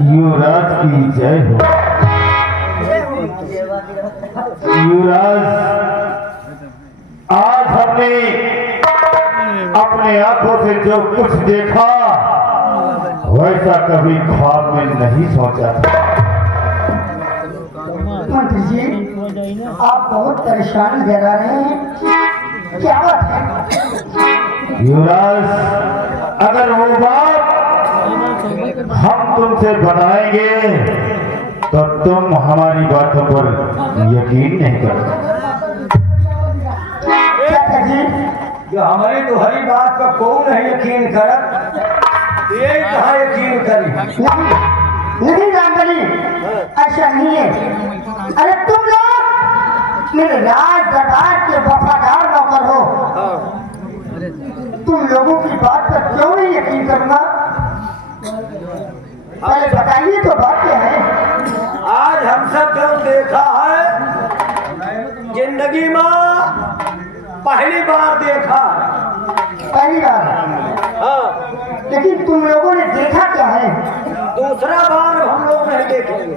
युवराज की जय हो। युवराज, आज हमने अपने आंखों से जो कुछ देखा वैसा कभी ख्वाब में नहीं सोचा था। मंत्री जी, आप बहुत परेशान नजर आ रहे हैं, क्या बात है? युवराज, अगर वो बात हम तुमसे बताएंगे तो तुम हमारी बातों पर यकीन नहीं करोगे। जी, जो हमारी तुम्हारी बात पर कौन है यकीन करत, ये कहाँ यकीन करी? नहीं रामबली, ऐसा नहीं है। अरे तुम लोग मेरे राज दरबार के वफादार नौकर हो, तुम लोगों की बात पर क्यों नहीं यकीन करूंगा? पहले बताइए तो बात क्या है? आज हम सब जो देखा है जिंदगी में पहली बार देखा। पहली बार? हाँ, लेकिन तुम लोगों ने देखा क्या है? दूसरा बार हम लोग नहीं देखेंगे।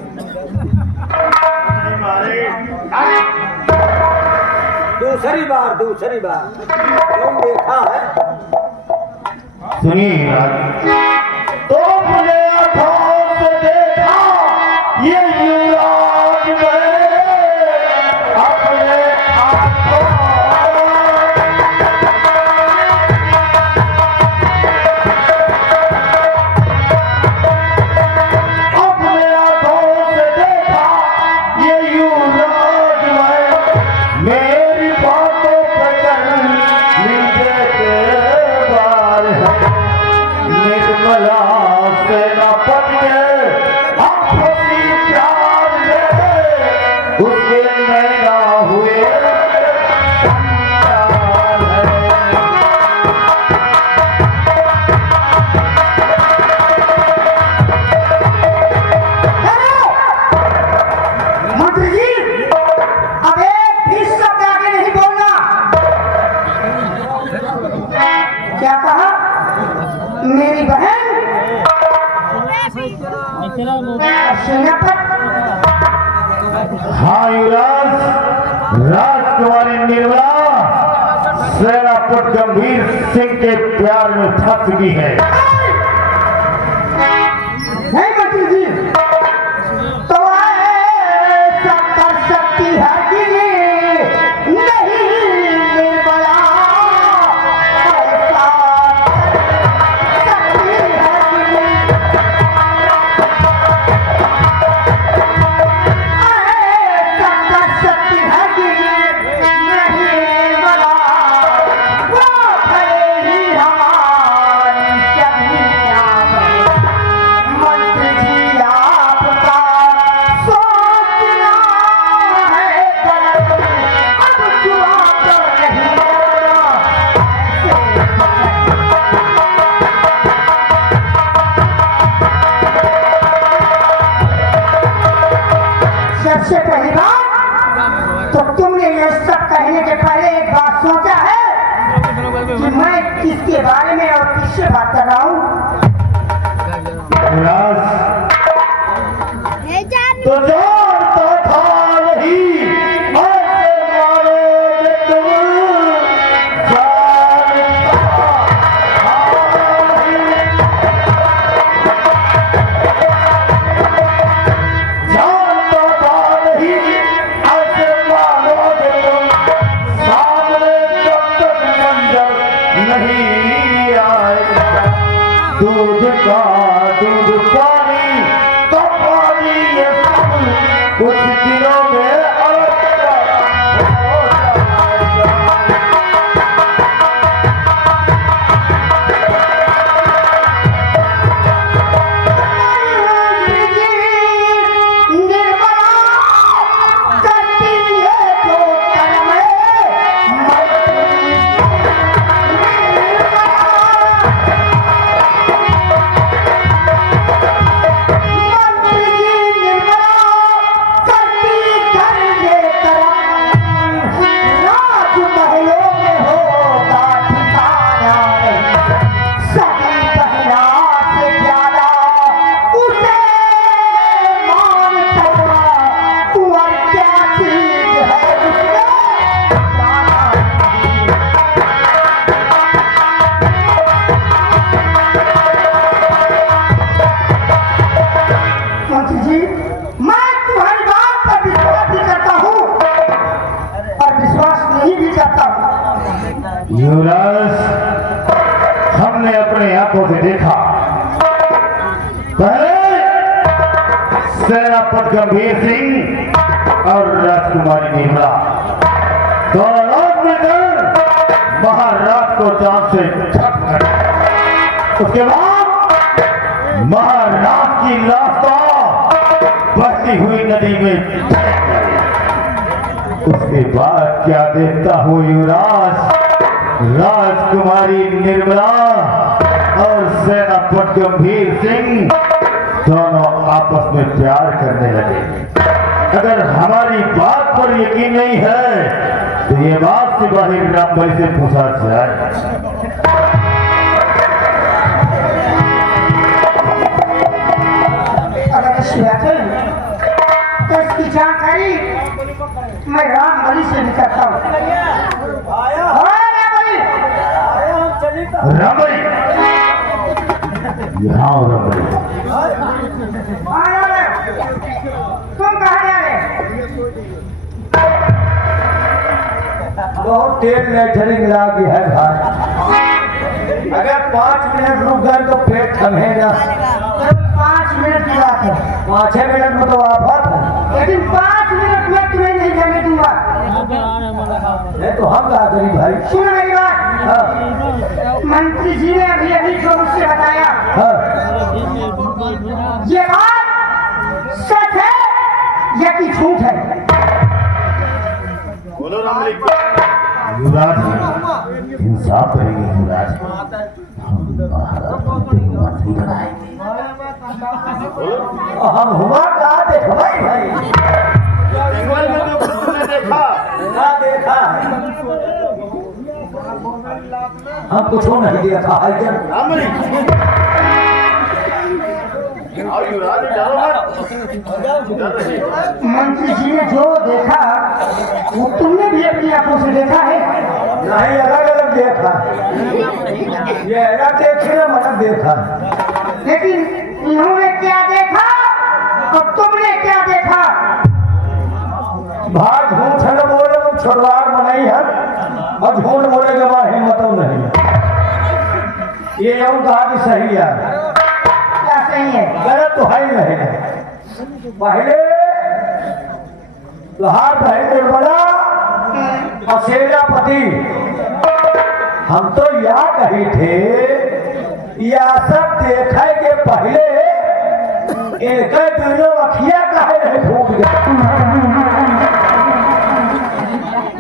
दूसरी बार क्यों देखा है? सुनिए युवराज, तो मुझे आंखों से देखा ये युवराज मैं अपने आंखों, अपने आंखों से देखा ये युवराज मैं, मेरी बातों पे चल लीजिए के बार है, निर्मला से न पट गए हम खुशी प्यार में, उसके नैना हुए संसार है। मंत्री जी, अब एक भी शब्द आगे नहीं बोलना। क्या कहा? मेरी बहन सेनापति? हाँ युवराज, राजकुमारी निर्मला सेनापति गंभीर सिंह के प्यार में फंस चुकी है। नहीं मंत्री जी, तो ऐसा कर सकती है कि नहीं निर्मला? ऐसा कर सकती है कि नहीं? ऐसा कर सकती है कि नहीं निर्मला? वो खड़ी हमारी शर्मिया में। मंत्री जी, आपका सोचना है गलत, अब जुआ तो नहीं होगा। सबसे पहली बात तो तुमने ये सब कहने के पहले एक बात सोचा है कि मैं किसके बारे में और किससे बात कर रहा हूँ? युवराज, तो जानता था नहीं ऐसे मारोगे तुम, जानता था नहीं, जानता था नहीं ऐसे मारोगे तुम, सामने जब तक मंजर नहीं आएगा, दूध का दूध पानी तो पानी ये सब कुछ दिनों में अलग हो जाएगा। निर्मला करती है तो कर्म निर्मला पहले सेनापति गंभीर सिंह और राजकुमारी निर्मला दोनों लोग मिलकर महाराज को जान से ठप कर, उसके बाद महाराज की लाश को बहती हुई नदी में फेंक दी। उसके बाद क्या देखता हूँ युवराज, राजकुमारी निर्मला और सेनापति गंभीर सिंह दोनों आपस में प्यार करने लगे। अगर हमारी बात पर यकीन नहीं है तो ये बात सिपाही रामभाई से पूछा जाए। अगर ऐसी बात है तो इसकी जानकारी मैं रामबली से भी करता हूँ। रामभाई यहाँ रामभाई तुम कहाँ जा रहे? बहुत तेज लेटरिंग लागी है भाई। अगर 5 मिनट रुक गए तो पेट थमेगा। 5 मिनट की बात है, 5-6 मिनट में तो आफत है। लेकिन 5 मिनट में तुम्हें नहीं जाने दूंगा। नहीं तो हम क्या करें भाई? सुनो मेरी बात। हाँ, मंत्री जी ने अभी अभी जो मुझसे बताया, हाँ। ये बात सच है या कि झूठ है? बोलो रामभाई। युवराज इंसाफ करेंगे युवराज, हम महाराज को मजबूत बनाएंगे। हम हुआ कहा देखो भाई जंगल में जो कुछ तुमने देखा ना देखा है। हम कुछ नहीं देखा है क्या? रामभाई और युवराज डरो मत। मंत्री जी ने जो देखा वो तुमने भी अपनी आंखों से देखा है। नहीं, अलग अलग देखा। ये अलग देखे ना मतलब देखा। लेकिन इन्होंने क्या देखा और तुमने क्या देखा? भाई झूठ न बोले तो छोड़वार बनाई है, और झूठ बोले के बाद हिम्मत नहीं है। ये यूं कहा कि सही है, क्या सही है? गलत तो है ही नहीं। पहले लोहार भाई निर्मला और सेनापति, हम तो या कही थे या सब देखे के पहले एक दोनों अखिया काहे नहीं फूट गए।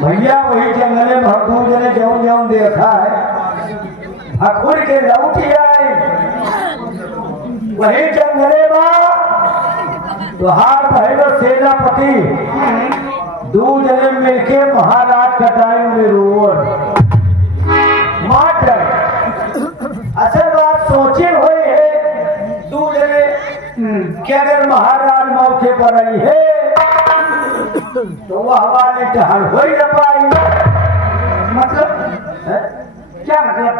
भैया वही जंगले में हम जने जौन जौन देखा है हकुर के लौट आए। वही जंगले में लोहार भाई और सेनापति 2 जने मिलके महाराज का टाइम में रोड माटर असल बात सोचे हुए है 2 जने कि अगर महाराज मौके पर आई है तो वह हमारे टहल हो ही न पाई। मतलब है? क्या मतलब?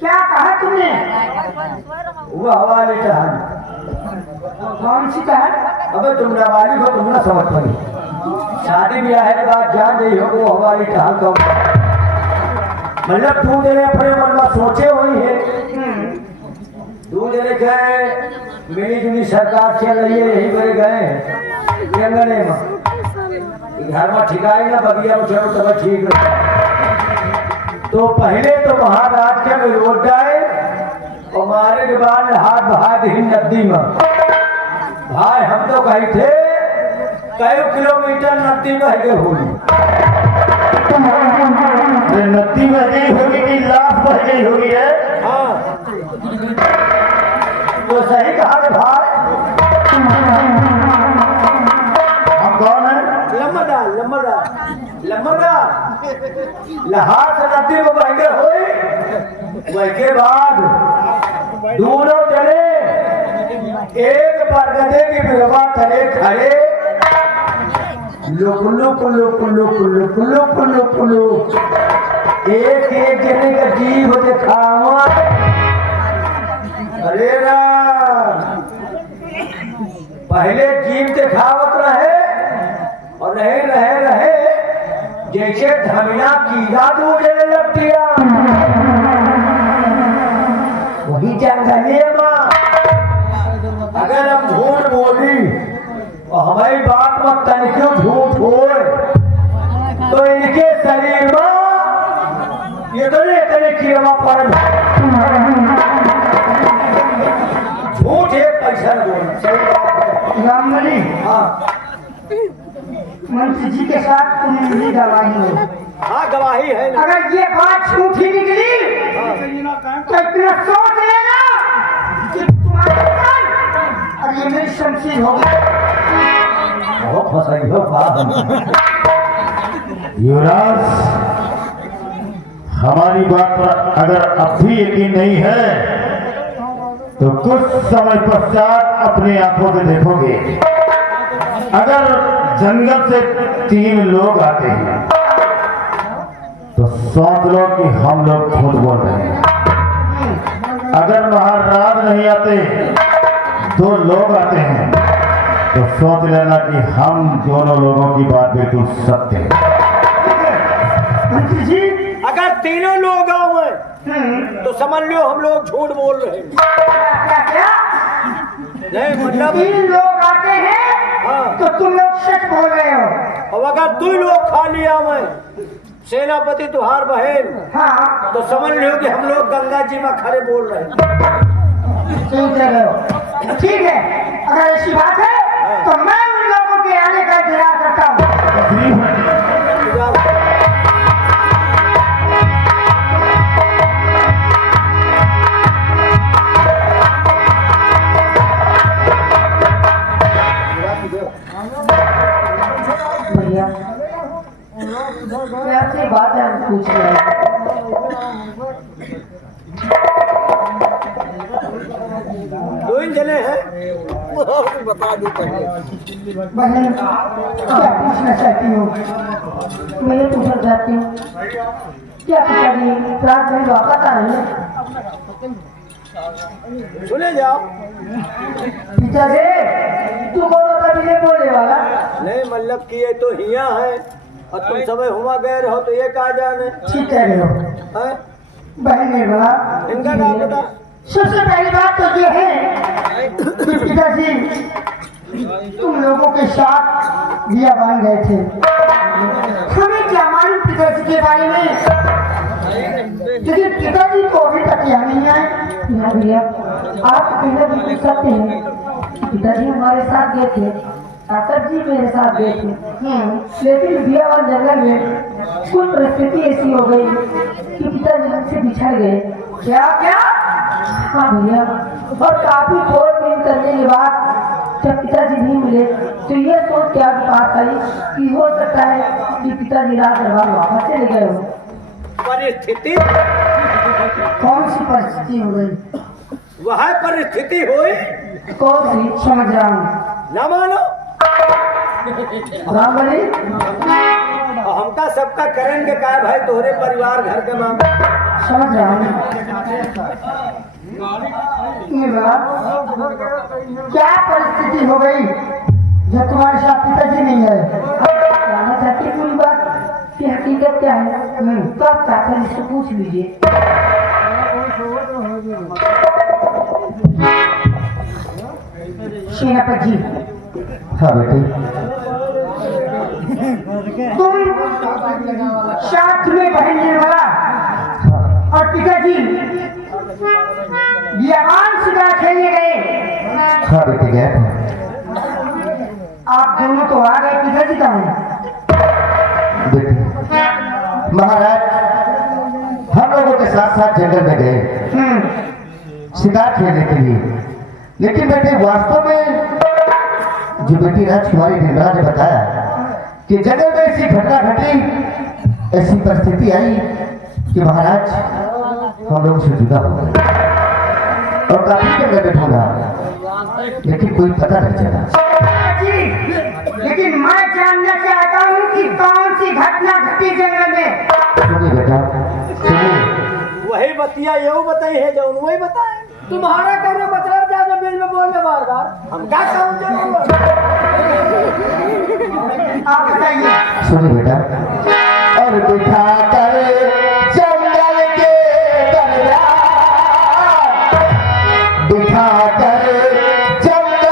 क्या कहा तुमने? वह हमारे टहल। कौन सी कहा? अबे तुम नाबालिग हो, तुम ना समझ पाई। शादी ब्याह के बाद जान रही हो वो हमारी टहल का मतलब 2 जने अपने मन में सोचे हुई है। 2 जने गए मिली जुली सरकार चल रही है, यही पर गए जंगले में। घर में ठिकाई ना बगिया में चलो तब ठीक रहे। तो पहले तो महाराज के विरोध आए और मारे के बाद हाथ बहा दी नदी में। भाई हम तो कही थे कई किलोमीटर नदी बह गए होगी। नदी बह गई होगी कि लाश बह गई होगी है? हाँ तो सही कहा रे भाई। हम कौन है? लमड़ा लमड़ा लमड़ा लहार से नदी में बह गए हुई। वही के बाद दोनों जने एक बरगदे की बिरवा तले खड़े look look look look look look look look एक एक जने का जीव दिखावा। अरे राम पहले जीव दिखावत रहे और रहे जैसे धमिया कीड़ा दूजने लगतिया। वही जंगले में अगर हम झूठ बोली और हमारी बात में तनिको झूठ हो तो इनके शरीर में इतने कीड़ा पड़ झूठ है पैसा बोल सही बात है। रामबली हाँ मंत्री जी के साथ तुम मेरी गवाही हो। हाँ गवाही है ना। अगर ये बात झूठी निकली तो इतना सोच लेना कि तुम्हारे ऊपर और ये मेरी शमशीर होगी। बहुत फंसाई हो बात। युवराज, हमारी बात पर अगर अब भी यकीन नहीं है तो कुछ समय पश्चात अपनी आंखों से देखोगे। अगर जंगल से 3 लोग आते हैं तो सोच लो कि हम लोग झूठ बोल रहे हैं। अगर महाराज नहीं आते 2 लोग आते हैं तो सोच लेना कि हम दोनों लोगों की बात बिल्कुल सत्य है। मंत्री जी अगर तीनों लोग आए तो समझ लो हम लोग झूठ बोल रहे हैं। क्या क्या नहीं मतलब 3 लोग आते हैं हाँ। तो तुम लोग सच बोल रहे हो। अब अगर 2 लोग खा लिया मैं सेनापति तुहार बहन हाँ तो समझ लो कि हम लोग गंगा जी में खड़े बोल रहे हैं। ठीक कह रहे हो। ठीक है, अगर ऐसी बात है तो मैं उन लोगों के आने का इंतजार करता हूँ। भैया मैं आपसे बात है पूछ रहा दो ही जने हैं बता दो पहले। बहन क्या पूछना चाहती हो? मैं ये पूछना चाहती हूँ क्या पिताजी रात में वापस आ रहे हैं? सुने जाओ। पिताजी तू कौन होता मुझे बोलने वाला? नहीं मतलब कि ये तो हिया है और तुम समय हुआ गए रहो तो ये कहा जाने ठीक कह रहे हो हैं? बहन ने बोला। इनका नाम बता। सबसे पहली बात तो ये है कि पिताजी तुम लोगों के साथ दिया बांध गए थे। हमें क्या मालूम पिताजी के बारे में, लेकिन पिताजी को अभी तक यहाँ नहीं आए। हाँ भैया, आप कहना बिल्कुल सत्य है। पिताजी हमारे साथ गए थे, आकर जी मेरे साथ गए थे। लेकिन बियावान जंगल में कुछ परिस्थिति ऐसी हो गई कि पिताजी हमसे बिछड़ गए। क्या क्या? हाँ भैया, और काफी खोजबीन करने के बाद जब पिताजी नहीं मिले तो ये सोच के आपके पास आई कि हो सकता है कि पिताजी रात दरबार वापस चले गए हो। परिस्थिति कौन सी परिस्थिति हो गई? वह परिस्थिति हुई कौन सी? समझ रहा हूँ। न मानो रामबली और हमका सबका करेंगे क्या भाई तोहरे परिवार घर का नाम। समझ रहा हूँ। ये बात क्या परिस्थिति हो गई जब तुम्हारे साथ पिताजी नहीं है? जानना चाहती पूरी बात की हकीकत क्या है तो आप चाहते इससे पूछ लीजिए। सेनापति जी हाँ बेटी, तुम साथ में बहन निर्मला और पिताजी बियाबान शिकार खेलने गए। हाँ बेटी गए। आप दोनों तो आ गए, पिताजी कहाँ हैं? बेटी महाराज हम लोगों के साथ साथ जंगल में गए शिकार खेलने के लिए, लेकिन बेटे वास्तव में जो बेटी राजकुमारी निर्मला ने बताया कि जंगल में ऐसी घटना घटी, ऐसी परिस्थिति आई कि महाराज हम लोग से जुदा हो गए और काफी जंगल में ढूंढा लेकिन कोई पता नहीं चला। जी, लेकिन मैं जानना चाहता हूँ कि कौन सी घटना घटी जंगल में। सुनिए बेटा सुनिए, वही बतिया यू बताई है जो वही बताए। तुम्हारा कहने मतलब ज्यादा बीच में बोलने बार बार हम क्या कहूँ आप बताइए। सुनिए बेटा। और बिठा कर जंगल के दरिया, बिठा कर जंगल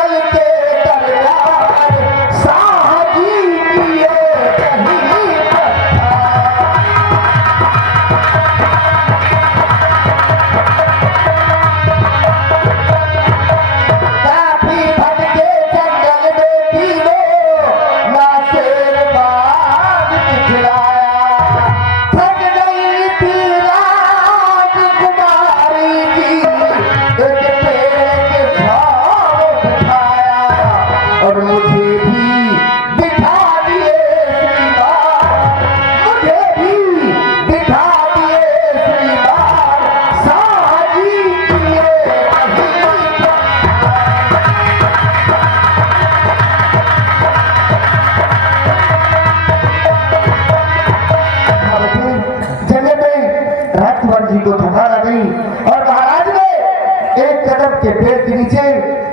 एक कदम के पेड़ के नीचे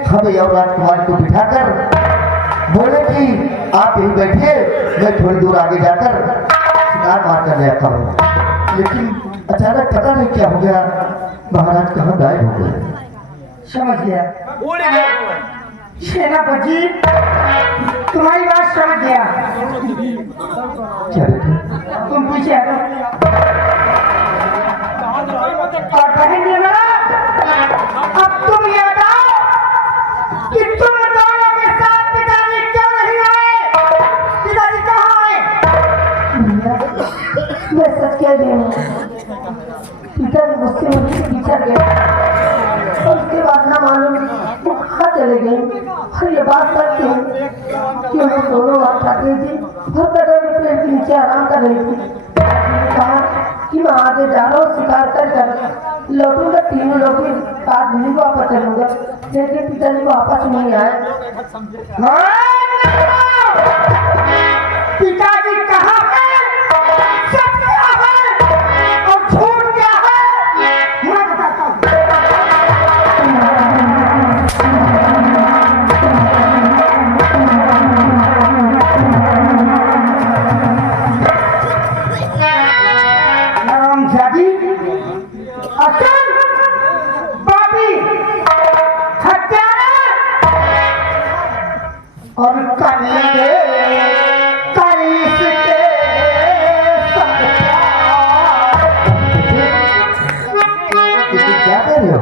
हमें और राजकुमारी को बिठाकर बोले कि आप यहीं बैठिए, मैं थोड़ी दूर आगे जाकर शिकार मार कर ले आता हूँ। लेकिन अचानक पता नहीं क्या हो गया, महाराज कहाँ गायब हो गए। समझ गया उड़ गया। सेनापति, तुम्हारी बात समझ गया। क्या बेटे? तुम पीछे हटो। और बहन निर्मला, अब तुम ये बताओ कि तुम दोनों के साथ पिताजी क्यों नहीं आए? पिताजी कहाँ आए? मैं सच कह रही हूँ, पिताजी मुझसे बिछड़ गए और उसके बाद ना मालूम वो कहाँ चले गए। और ये बात सच है कि वो दोनों वहाँ थक रही थी और कटोरे में पेड़ के नीचे आराम कर रही थी। कहा कि मैं आगे जा रहा हूँ शिकार कर लौटूंगा, तीनों लोग भी साथ नहीं वापस चलूंगा। लेकिन पिताजी वापस नहीं आए। पिताजी कहाँ है? सच क्या है और झूठ क्या है? मैं बताता हूँ। रामजादी, असल बाबी, हत्यारा और कन्ने क्या कह रहे हो?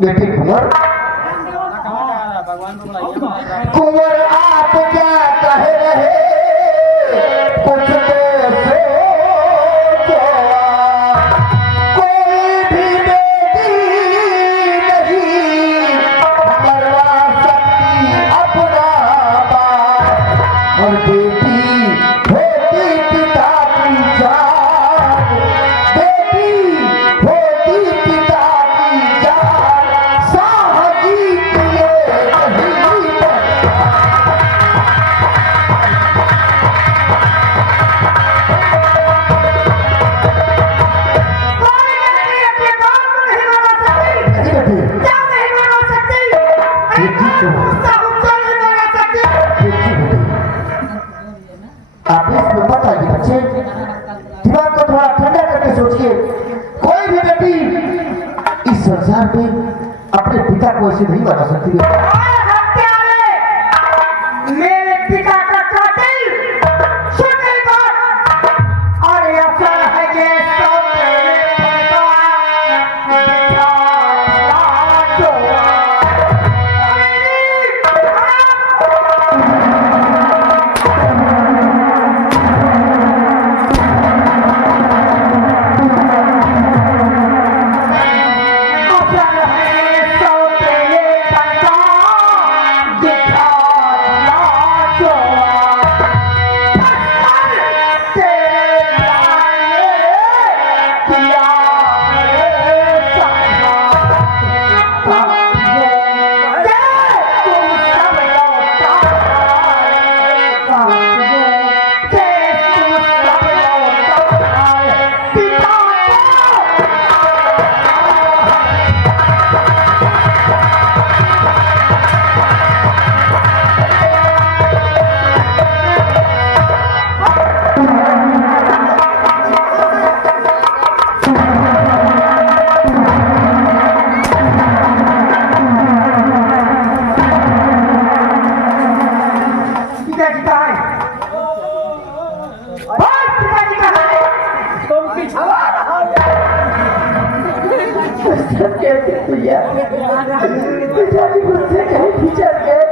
बेटी कुंवर, कुंवर आप क्या कह रहे? कुछ देर से कोई भी बेटी नहीं मरवा सकती अपना बाप, और बेटी होती पिता की जान, बेटी होती पिता की जान, साहजी किए नहीं आप इसमें मत आइए बच्चे, दिमाग को थोड़ा ठंडा करके सोचिए। कोई भी बेटी इस संसार में अपने पिता को ऐसे नहीं बना सकती है। मेरे पिता का कातिल सुन मेरी बात, और ऐसा है कि सब मेरे पिता सब कहते भैया पिताजी मुझसे कहीं बिछड़ गए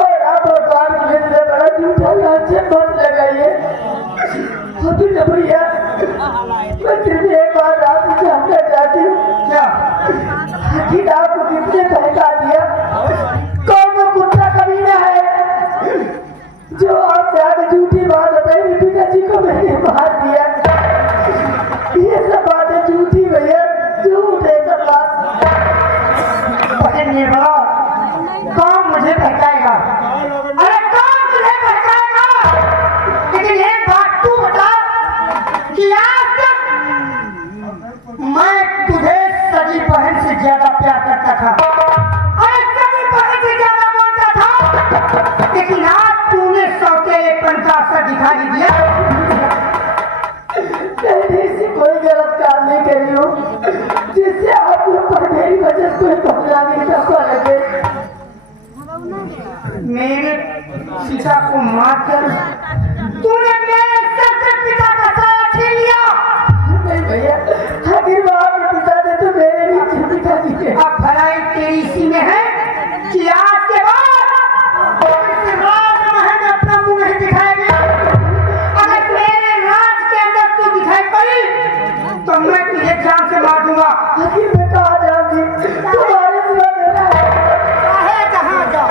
और आप भगवान मेरे से बड़ा झूठा लांछन मत लगाइए। अभी न भैया मैं सिर्फ एक बार आपसे जानना चाहती हूँ क्या आखिर आपको किसने बहका दिया? कौन वो कुत्ता कमीना है जो आपसे आगे झूठी बात बताई पिताजी को मैंने मार दिया? ये सब बातें झूठी भैया, झूठ है सब बात। कौन मुझे बहकाएगा? अरे कौन मुझे बहकाएगा? लेकिन एक बात तू बता कि आज तक मैं तुझे सगी बहन से ज्यादा प्यार करता था, अरे सगी बहन से ज्यादा मानता था, लेकिन आज तूने सौतेलेपन का असर दिखाई दिया। ऐसी कोई गलत काम नहीं करी हूँ जिससे आपके ऊपर मेरी वजह से बदलाने का मौका लगे। मेरे पिता को मारकर तूने मेरे सर से पिता का साया छीन लिया। नहीं भैया, आखिर वो आपके पिता ने तो मेरे नीचे पिताजी के अब भलाई तेरी इसी में है कि आज के बाद इस राजमहल में अपना मुंह नहीं दिखाएगी। अगर मेरे राज के अंदर तू दिखाई पड़ी तो मैं तुझे जान से मार दूंगा। आखिर मैं कहाँ जाऊंगी? तुम्हारे सिवा मेरा है। चाहे जहाँ जाओ,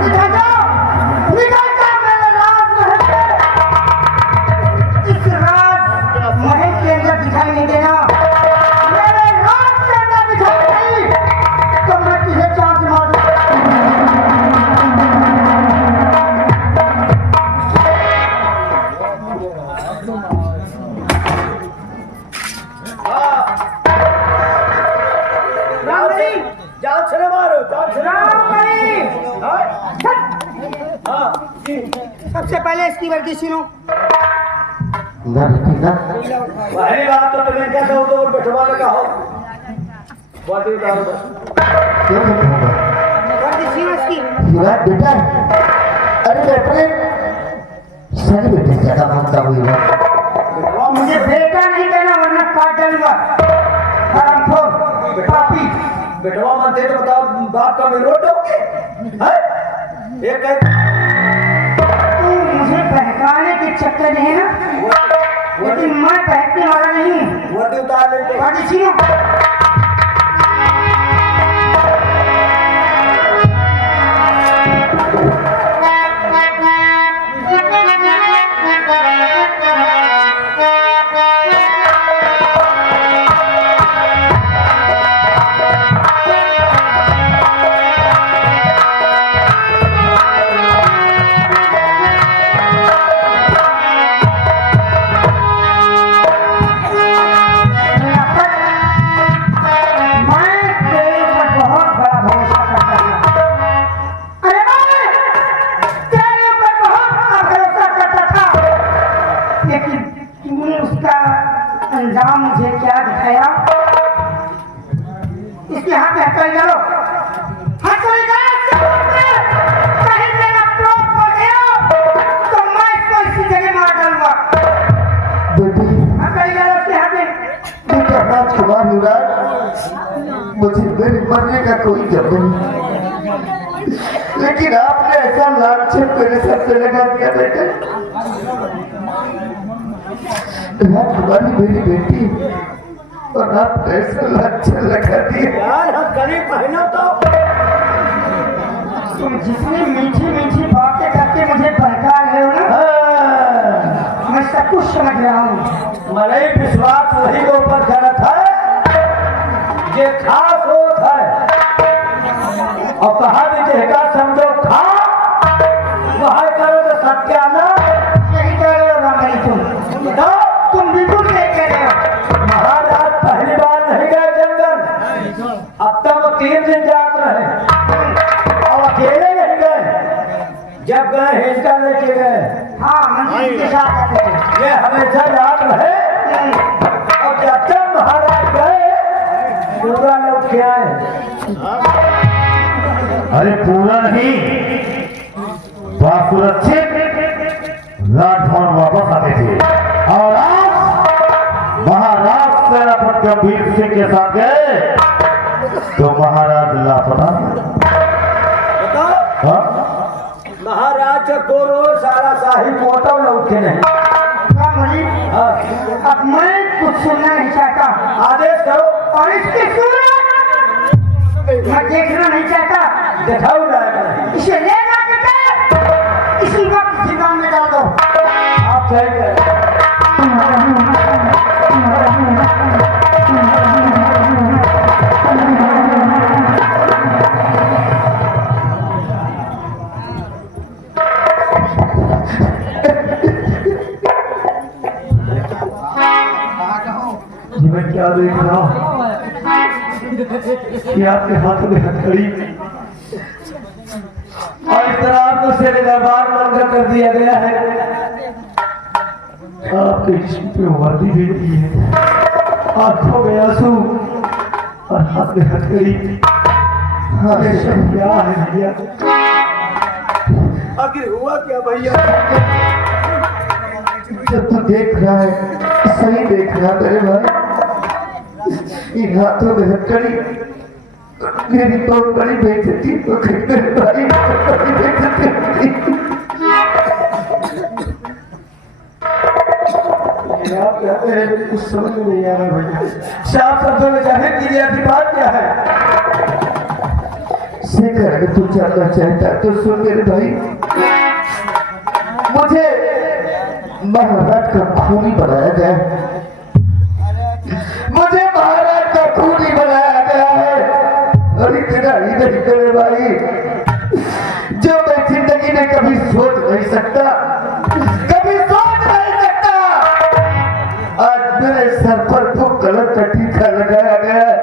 निकल जाओ, निकल जाओ मेरे राजमहल से। इस राजमहल के अंदर दिखाई नहीं देना। मेरे राज के अंदर दिखाई नहीं तो मैं तुझे जान से मार दूंगा। जान से न मारो, जान से न मारो। हाँ जी। सबसे पहले इसकी वर्दी सुनो। पहली बात तो तुम्हें क्या कहूँ तो बैठवा लगा हो वर्दी उतारो बस। वर्दी सुनो इसकी। बेटा, अरे बेटे सारे बेटे ज्यादा मानता हुई मुझे बेटा नहीं कहना वरना काट डालूंगा। हरामखोर, पापी। बेटवा मानते तो बताओ बाप का विरोध दोगे? एक तू मुझे बहकाने के चक्कर में है ना, लेकिन मैं बहकने वाला नहीं हूँ। वर्दी उतार ले। वर्दी सुनो। अंजाम मुझे क्या दिखाया? इसके हाथ में हथकड़ी डालो, हथकड़ी डालो। कहीं मेरा क्रोध बढ़ गया तो मैं इसको इसी जगह मार डालूंगा। हथकड़ी डालो इसके हाथ में। बेटा राजकुमार युवराज, मुझे मेरे मरने का कोई जब नहीं, लेकिन आपने ऐसा लांछन मेरे सर से लगा दिया बेटे। राजकुमारी मेरी बेटी और आपने ऐसा लांछन लगा दिया। यार हथकड़ी पहनो तो। तुम जितनी मीठी मीठी बातें करके मुझे बहका रहे हो ना, मैं सब कुछ समझ रहा हूँ। मरे विश्वास वही के ऊपर करत है ये खास होता है और कहा भी देगा समझो खा वह करो तो सत्याना। यही कह रहे हो राम भाई, तुम बिल्कुल नहीं कह रहे हो। महाराज पहली बार नहीं गए जंगल, अब तक वो 3 दिन जात रहे और अकेले नहीं गए। जब गए हिंसा लेके गए। हाँ, मंदिर के साथ आते थे। ये हमेशा याद रहे और जब तक महाराज गए पूरा लोग के आए। अरे पूरा नहीं, सुरक्षित राजभवन वापस आते थे और गंभीर सिंह के साथ गए तो महाराज लापता। हाँ? महाराज को रोज सारा शाही मोटा न उठे नहीं। हाँ मलिक, हाँ, अब मैं कुछ सुनना नहीं चाहता आदेश करो। और इसकी सूरत मैं देखना नहीं चाहता। दिखाओ ना इसे ले जाकर इसी वक्त जीवन में डाल दो। आप सही कह रहे हैं। जी मैं क्या देख रहा हूँ कि आपके हाथ में हथकड़ी और इस तरह आपको शेरे दरबार मंगा कर दिया गया है। आपके जिस्म पे वर्दी दे दी है, आंखों में आंसू और हाथ में हथकड़ी। हाँ ये सब क्या है भैया? आखिर हुआ क्या भैया? जब तू देख रहा है सही देख रहा मेरे भाई, इन हाथों में हथकड़ी मेरी बहुत बड़ी बेइज्जती हो गई मेरे भाई, बहुत बड़ी बेइज्जती हो गई। ये आप कहते हैं कुछ समझ में नहीं आ रहा भैया। साफ शब्दों में जाहिर कीजिए आपकी बात क्या है? शेखर अगर तू जानना चाहता तो सुन मेरे भाई, मुझे महाराज का खूनी बनाया गया है। मुझे महाराज का खूनी बनाया गया है और इतना ही नहीं मेरे भाई, जो मैं जिंदगी में कभी सोच नहीं सकता, कभी सोच नहीं सकता, आज मेरे सर पर वो कलर का टीका लगाया गया है।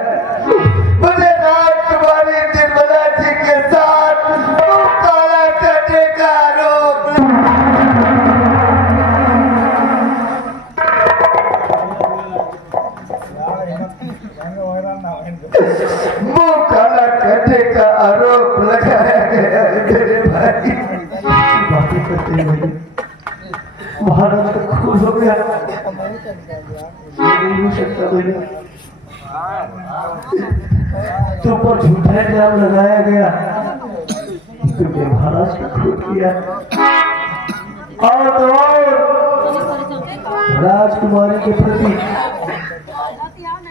मुझे राजकुमारी निर्मला जी के साथ वो काला करने का आरोप मुंह काला करने का आरोप लगाया गया है मेरे भाई। बातें करते हैं महाराज का खून हो गया, नहीं हो सकता भैया। तुम पर झूठा इल्जाम लगाया गया, तुमने महाराज का खून किया और तो और राजकुमारी के प्रति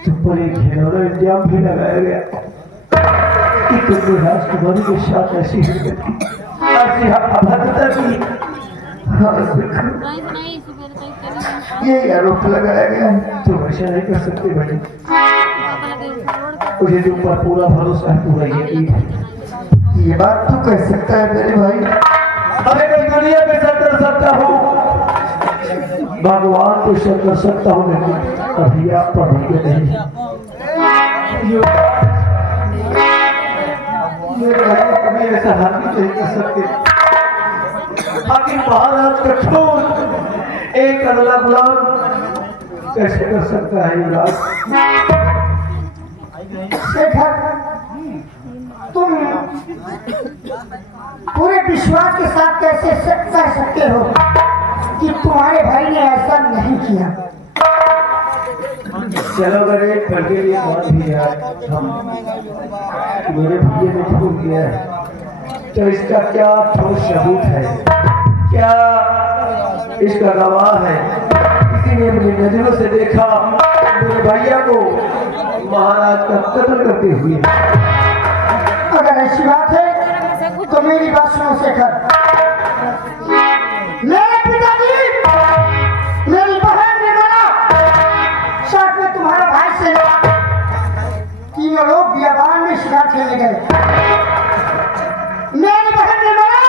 तुम पर एक घिनौना इल्जाम भी लगाया गया कि तुमने राजकुमारी के साथ ऐसी हरकत की, ऐसी अभद्रता की। ये आरोप लगाया गया है, तुम ऐसा नहीं कर सकते भाई। मुझे तुम पर पूरा भरोसा है, पूरा यकीन है। ये बात तू कह सकता है मेरे भाई, अरे मैं दुनिया में सब कर सकता हूँ, भगवान को सब कर सकता हूँ, लेकिन कभी आप पर नहीं। कभी ऐसा हाथ नहीं कर सकते। आखिर महाराज का खून एक अल्लाह गुलाम कैसे कर सकता है युवराज? शेखर, तुम पूरे विश्वास के साथ कैसे कह सकते हो कि तुम्हारे भाई ने ऐसा नहीं किया? चलो अगर एक पल के लिए मान भी है हम मेरे भैया ने खून किया है, तो इसका क्या ठोस सबूत है, क्या इसका गवाह है? किसी ने अपनी नजरों से देखा मेरे भैया को महाराज का कत्ल करते हुए? अगर ऐसी बात है तो मेरी बात सुनो शेखर। मेरे पिताजी, मेरी बहन निर्मला, साथ में तुम्हारा भाई से तीनों लोग बियाबान में शिकार खेलने गए। मेरी बहन निर्मला,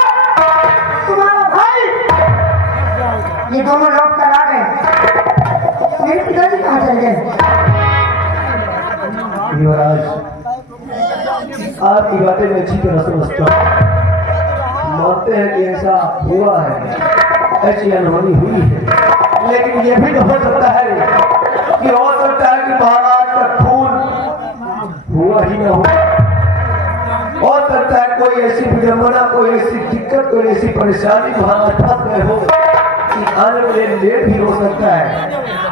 तुम्हारा भाई, ये दोनों लोग कर आ गए। मेरे पिताजी कहाँ चले गए? युवराज, आपकी बातें मैं अच्छी तरह समझता हूँ, मानते हैं कि ऐसा हुआ है, ऐसी अनहोनी हुई है, लेकिन ये भी तो हो सकता है कि हो सकता है कि महाराज का खून हुआ ही न हो सकता है कोई ऐसी विडंबना, कोई ऐसी दिक्कत, कोई ऐसी परेशानी महाराज फंस गए हो कि आने में लेट भी हो सकता है।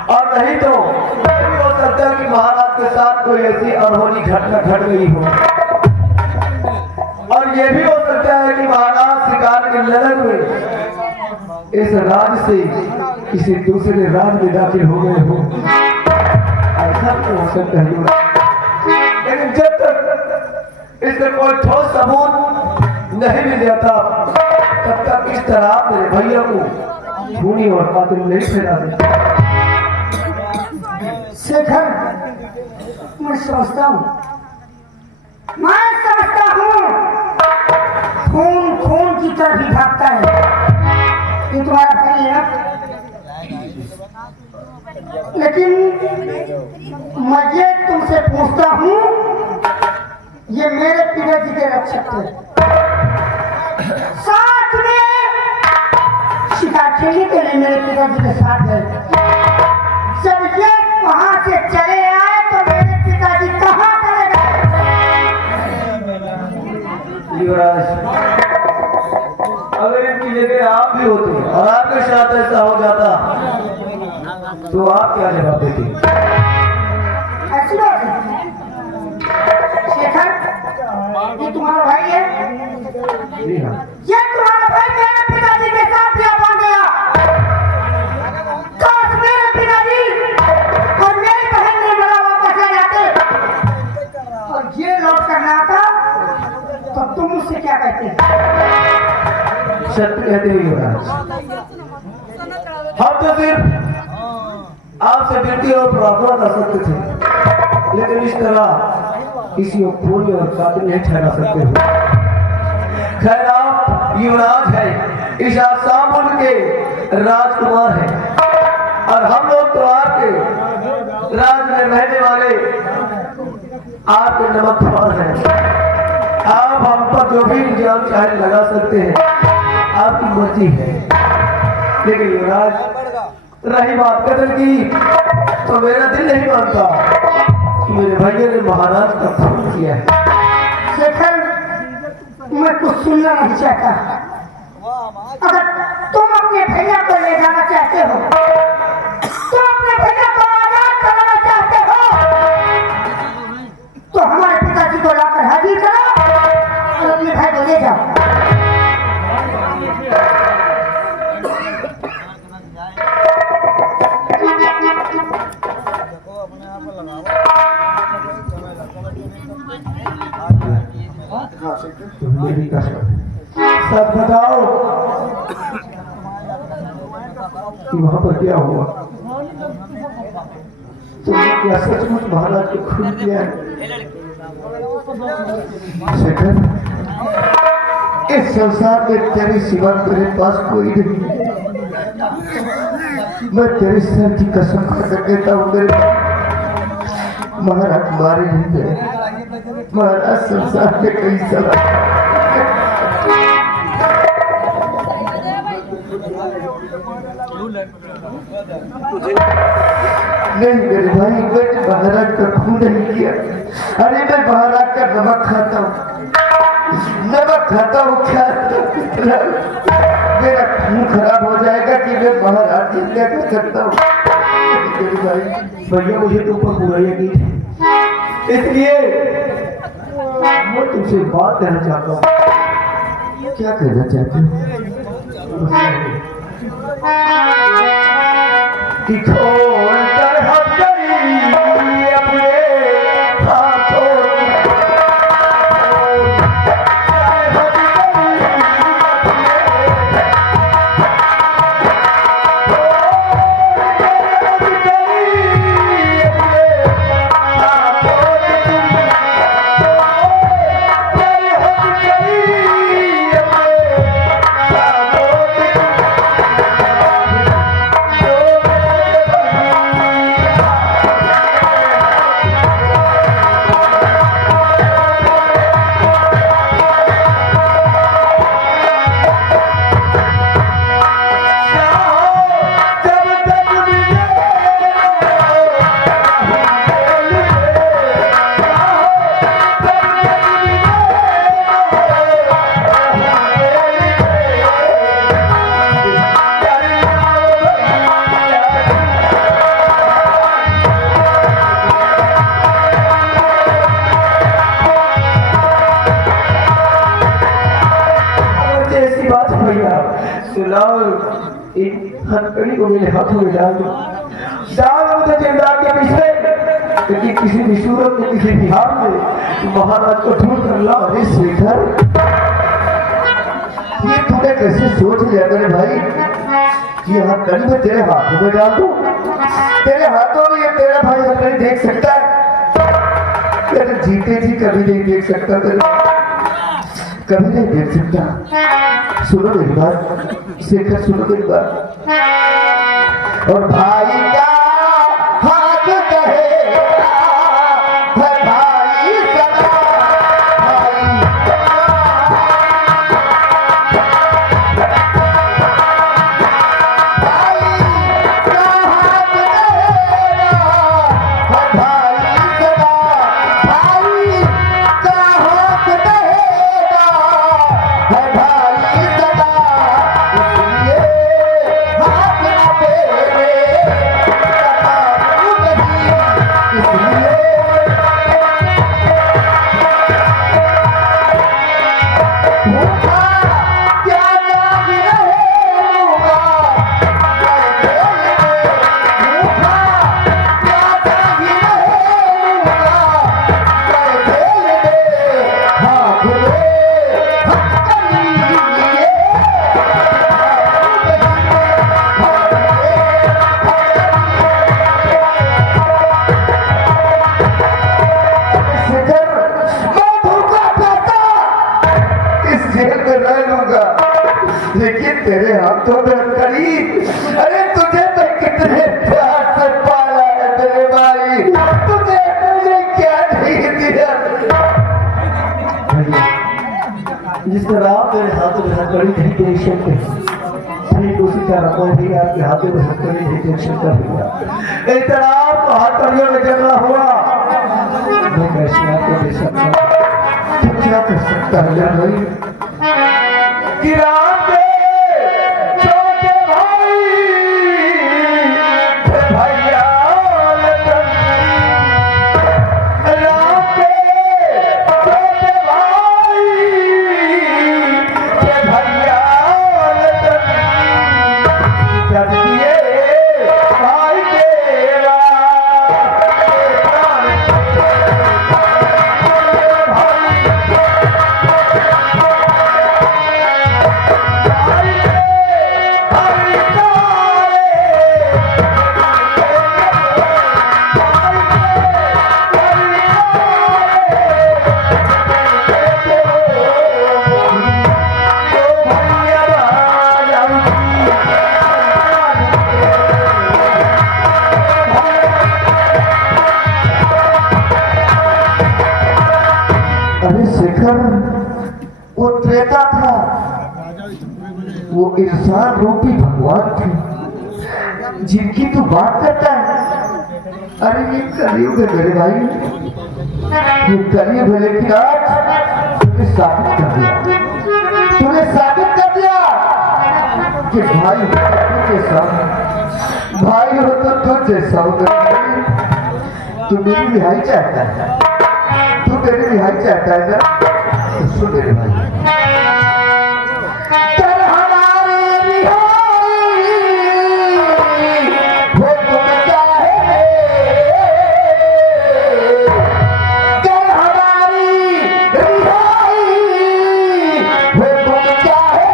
और नहीं तो ये भी हो सकता है कि महाराज के साथ कोई ऐसी अनहोनी घटना घट गई हो, और ये भी हो सकता है कि महाराज शिकार के ललन में इस राज से किसी दूसरे राज में दाखिल हो गए हो। ऐसा तो हो सकता है, लेकिन जब तक इसका कोई ठोस सबूत नहीं मिल जाता तब तक इस तरह मेरे भैया को खूनी और कातिल नहीं ठहरा देता। शेखर, मैं समझता हूँ, खून खून की तरफ ही भागता है। ये तुम्हारा भाई है ना? लेकिन मैं ये तुमसे पूछता हूँ, ये मेरे पिताजी के रक्षक थे, साथ में शिकार खेलने के लिए मेरे पिताजी के साथ गए। जब ये वहां से चले आए तो मेरे पिताजी कहाँ चले गए? युवराज, अगर इनकी जगह आप भी होते और आपके साथ ऐसा हो जाता तो आप क्या जवाब देते? ऐसी बात है। शेखर, ये तुम्हारा भाई है? जी हाँ। ये तुम्हारा भाई मेरे पिताजी के साथ क्या बन गया? काश मेरे पिताजी और मेरी बहन ने मेरा वापस आ जाते और ये लौट कर ना आता तो तुम मुझसे क्या कहते? सत्य कहते हो युवराज, हम तो सिर्फ आपसे विनती और प्रार्थना कर सकते थे, लेकिन इस तरह किसी को खूनी और कातिल नहीं ठहरा सकते हो। खैर, आप युवराज है, इस आसाम के राजकुमार है, और हम लोग तो आपके राज में रहने वाले आपके नमकखोर हैं। आप हम पर जो भी इल्जाम चाहे लगा सकते हैं, आपकी मर्जी है। लेकिन युवराज, रही बात कत्ल की तो मेरा दिल नहीं मानता कि मेरे भैया ने महाराज का खून किया है। शेखर, मैं कुछ सुनना नहीं चाहता। अगर तुम अपने भैया को ले जाना चाहते हो, तुम अपने भैया को आजाद कराना चाहते हो, तो हमारे पिताजी को लाकर हाजिर करो और अपने भाई को ले जाओ। सब बताओ कि वहां पर क्या हुआ? तुमने क्या सचमुच महाराज को खून किया है? शेखर, इस संसार में तेरे सिवा तेरे पास कोई नहीं। मैं तेरे सर की कसम खाकर कहता हूँ, मेरे महाराज मारे नहीं गए। महाराज संसार में कई सवाल नहीं मेरे भाई, मैं महाराज का खून नहीं किया। अरे मैं महाराज का नमक खाता हूँ, नमक खाता हूँ। क्या मेरा खून खराब हो जाएगा कि मैं महाराज जी क्या कर सकता हूँ? मेरे भाई, भैया, मुझे तुम पर पूरा यकीन है, इसलिए मैं तुमसे बात कहना चाहता हूँ। क्या कहना चाहते हो? कि खोल कर हथकड़ी अपने हाथों की, लाओ एक हथकड़ी को मेरे हाथों में डाल दो मुझे जंगलात के पीछे क्योंकि किसी भी सूरत में किसी भी हाल में महाराज को ढूंढ कर लाओ। अरे शेखर, ये तूने कैसे सोच लिया मेरे भाई कि हथकड़ी में तेरे हाथों में डाल दूं? तेरे हाथों में ये तेरा भाई हथकड़ी देख सकता है? तेरे जीते जी कभी नहीं देख सकता, तेरे कभी नहीं देख सकता। सुनो मेरी बात शेखर, सुनो मेरी बात। और भाई का हाथ कहेगा है भाई सदा, भाई लेकिन तेरे हाथों में हथकड़ी, अरे तुझे तो कितने प्यार से पाला है मेरे भाई, तुझे मैंने क्या नहीं दिया? जिस तरह आप मेरे हाथों में हथकड़ी नहीं देख सकते ठीक उसी तरह मैं भी आपके हाथों में हथकड़ी नहीं देख सकता भैया। इस तरह आपको हथकड़ियों में जगना हुआ मैं कैसे आपको दे सकता हूँ? तू क्या कर सकता है यार भाई? गिरा दे छोटे भाई भैया राम के छोटे भाई भैया कर दिए भाई तेरा अरे शेखर, वो त्रेता था, वो इंसान रूपी भगवान थे जिनकी तू बात करता है। अरे ये कलयुग है मेरे भाई, ये कलयुग है, लेकिन आज तूने साबित कर दिया, तूने साबित कर दिया कि भाई हो तो तू जैसा, भाई हो तो तू जैसा हो मेरे भाई। तू मेरी रिहाई चाहता है, तू मेरी रिहाई चाहता है ना? तो सुन मेरे भाई, कर हमारी रिहाई हो तुम चाहे, कर हमारी रिहाई हो तुम चाहे,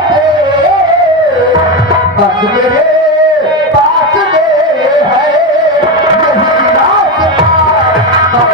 बस मेरे पास में है यही रास्ता, बस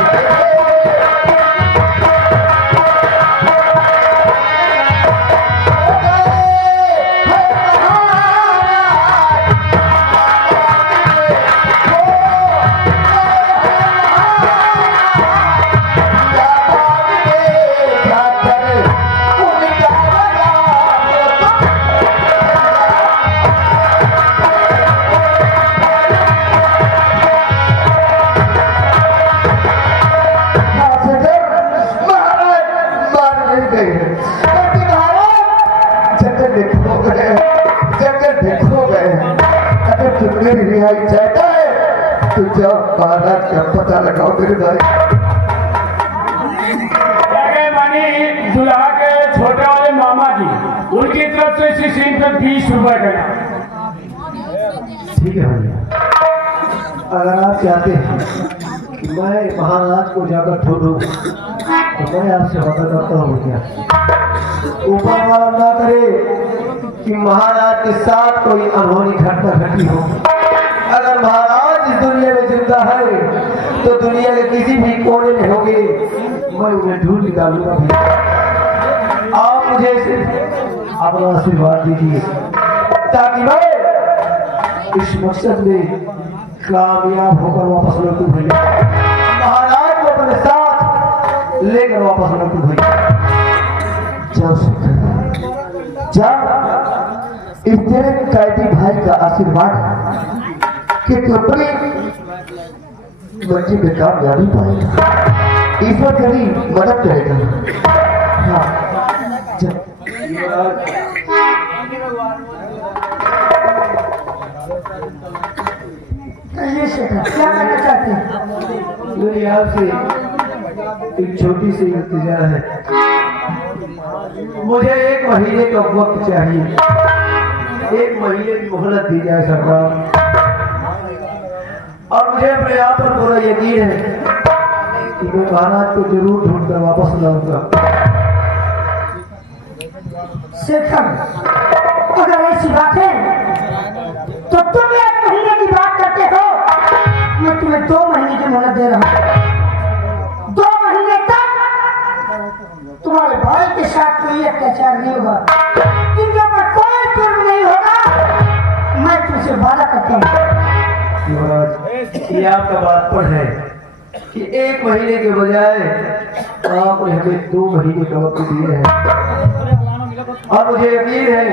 मेरे रिहाई चाहता है तो जाओ महाराज का पता लगाओ मेरे भाई। दुल्हा के छोटे वाले मामा जी उनके उनकी तरफ से इसी सीन पे 20 रुपए देना। ठीक है भैया, अगर आप चाहते हैं कि मैं महाराज को जाकर ढूंढूं तो मैं आपसे वादा करता हूँ क्या, ऊपर वाला ना करे कि महाराज के साथ कोई अनहोनी घटना घटी हो। अगर महाराज इस दुनिया में जिंदा है तो दुनिया के किसी भी कोने में होंगे, मैं उन्हें ढूंढ निकालूंगा भैया। आप मुझे सिर्फ अपना आशीर्वाद दीजिए ताकि मैं इस मकसद में कामयाब होकर वापस लौटूं भैया, महाराज को अपने साथ लेकर वापस लौटूं भैया। जाओ जा, इस तेरे कैदी भाई का आशीर्वाद कि कंपनी मंजिल में कामयाबी पाएगा, ईश्वर कभी मदद करेगा। हाँ ये शेखर क्या करना चाहते हैं? मेरी आपसे एक छोटी सी इल्तिजा है, मुझे 1 महीने का वक्त चाहिए, 1 महीने की मोहलत दी जाए सरकार। और मुझे अपने आप पर पूरा यकीन है कि मैं महाराज को जरूर ढूंढकर वापस लाऊंगा। शेखर, अगर ऐसी बात है तो तुम 1 महीने की बात करते हो, मैं तुम्हें 2 महीने की मोहलत दे रहा हूँ। 2 महीने तक तुम्हारे भाई के साथ कोई अत्याचार नहीं होगा, इनके ऊपर कोई जुर्म नहीं होगा, मैं तुमसे वादा करता हूँ। महाराज, ये आपका बात पर है कि 1 महीने के बजाय आपने हमें 2 महीने का वक्त दिए हैं, और मुझे यकीन है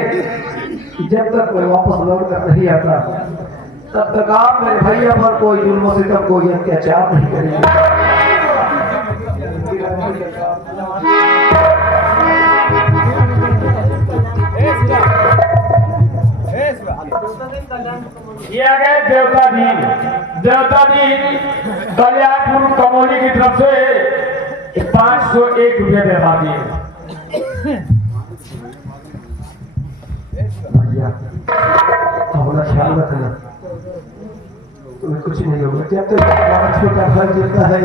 कि जब तक मैं वापस लौट कर नहीं आता तब तक आप मेरे भैया पर कोई जुल्म सितम कोई अत्याचार नहीं करेंगे। ये आ गए देवता दीन कल्याणपुर कमोली की तरफ से 501 रुपये दे दिए। भैया अपना ख्याल रखना, तुम्हें कुछ नहीं होगा, जब तक हमारा छोटा भाई जिंदा है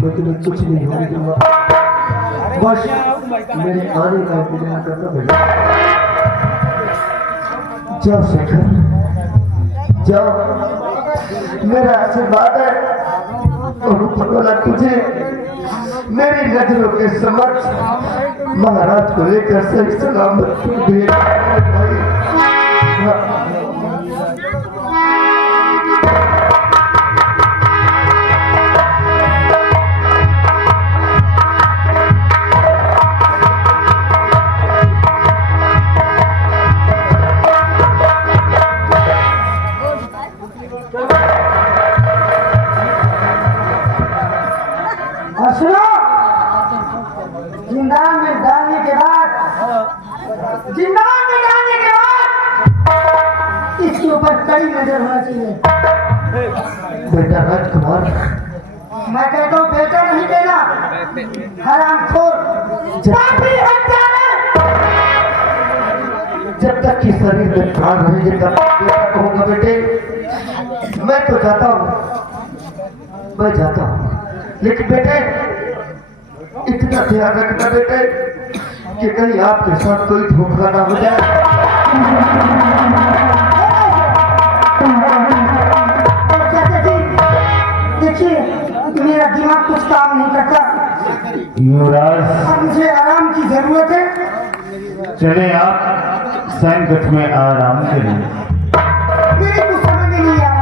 मैं तुम्हें कुछ नहीं होने दूंगा। बस मेरे आने का इंतजार करना भैया। जाओ शेखर जाओ, मेरा आशीर्वाद है और ऊपर वाला तुझे मेरी नजरों के समक्ष महाराज को लेकर सही सलामत भेज भाई। और सुनो, जिंदान में डालने के बाद इसके ऊपर कड़ी नजर होना चाहिए। बेटा राजकुमार, मैं कहता हूँ बेटा नहीं देना, हरामखोर, पापी, हत्यारा। जब तक कि शरीर में प्राण रहेंगे तब तक बेटा कहूँगा बेटे। मैं तो जाता हूँ, मैं जाता हूँ, लेकिन बेटे इतना ध्यान रखना बेटे कि कहीं आपके साथ कोई धोखा ना हो जाए। देखिए मेरा दिमाग कुछ काम नहीं करता, युवराज अब मुझे आराम की जरूरत है। चले आप सैनगढ़ में आराम करें। मेरे को समझ में नहीं आ रहा।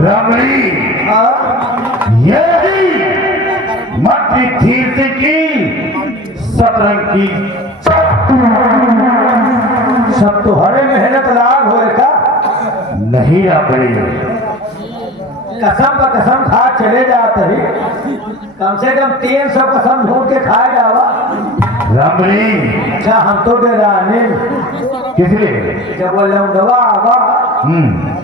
रमणी यही मट्टी तीर्थ की शतरंग की सब तो हरे मेहनत लाग होए का, नहीं रमणी, कसम पर कसम खा चले जाते ही, कम से कम 300 कसम ढूंढ के खाए जावा। रमणी अच्छा हम तो डरा नहीं, किसलिए? जब वो लौंडवा आवा हम्म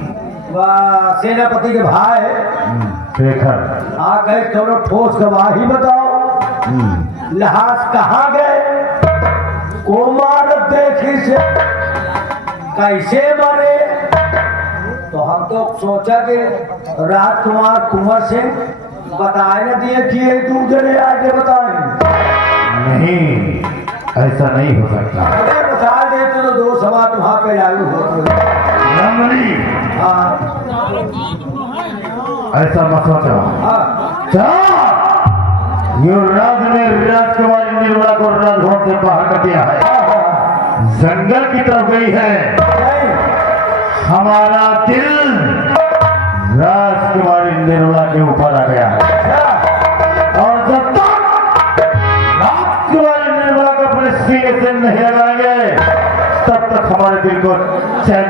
सेनापति के भाई शेखर। आ गए दोनों ठोस गवाही बताओ, लहास कहाँ गए, कोमार देखी से कैसे मरे। तो हम तो सोचा कि राजकुमार कुंवर सिंह बताए न दिए कि ये दूसरे आगे बताए। नहीं, ऐसा नहीं हो सकता। अगर बता देते तो दो सवा वहां पे लागू होते। रमणी, हाँ ऐसा मत सोचो। हाँ युवराज ने राजकुमारी निर्मला को राजभवन से बाहर कर दिया है, जंगल की तरफ गई है। नहीं, हमारा दिल राजकुमारी निर्मला के ऊपर आ गया है, और जब तक राजकुमारी निर्मला को अपने सीने से नहीं लगाएंगे तब तक हमारे दिल को चैन।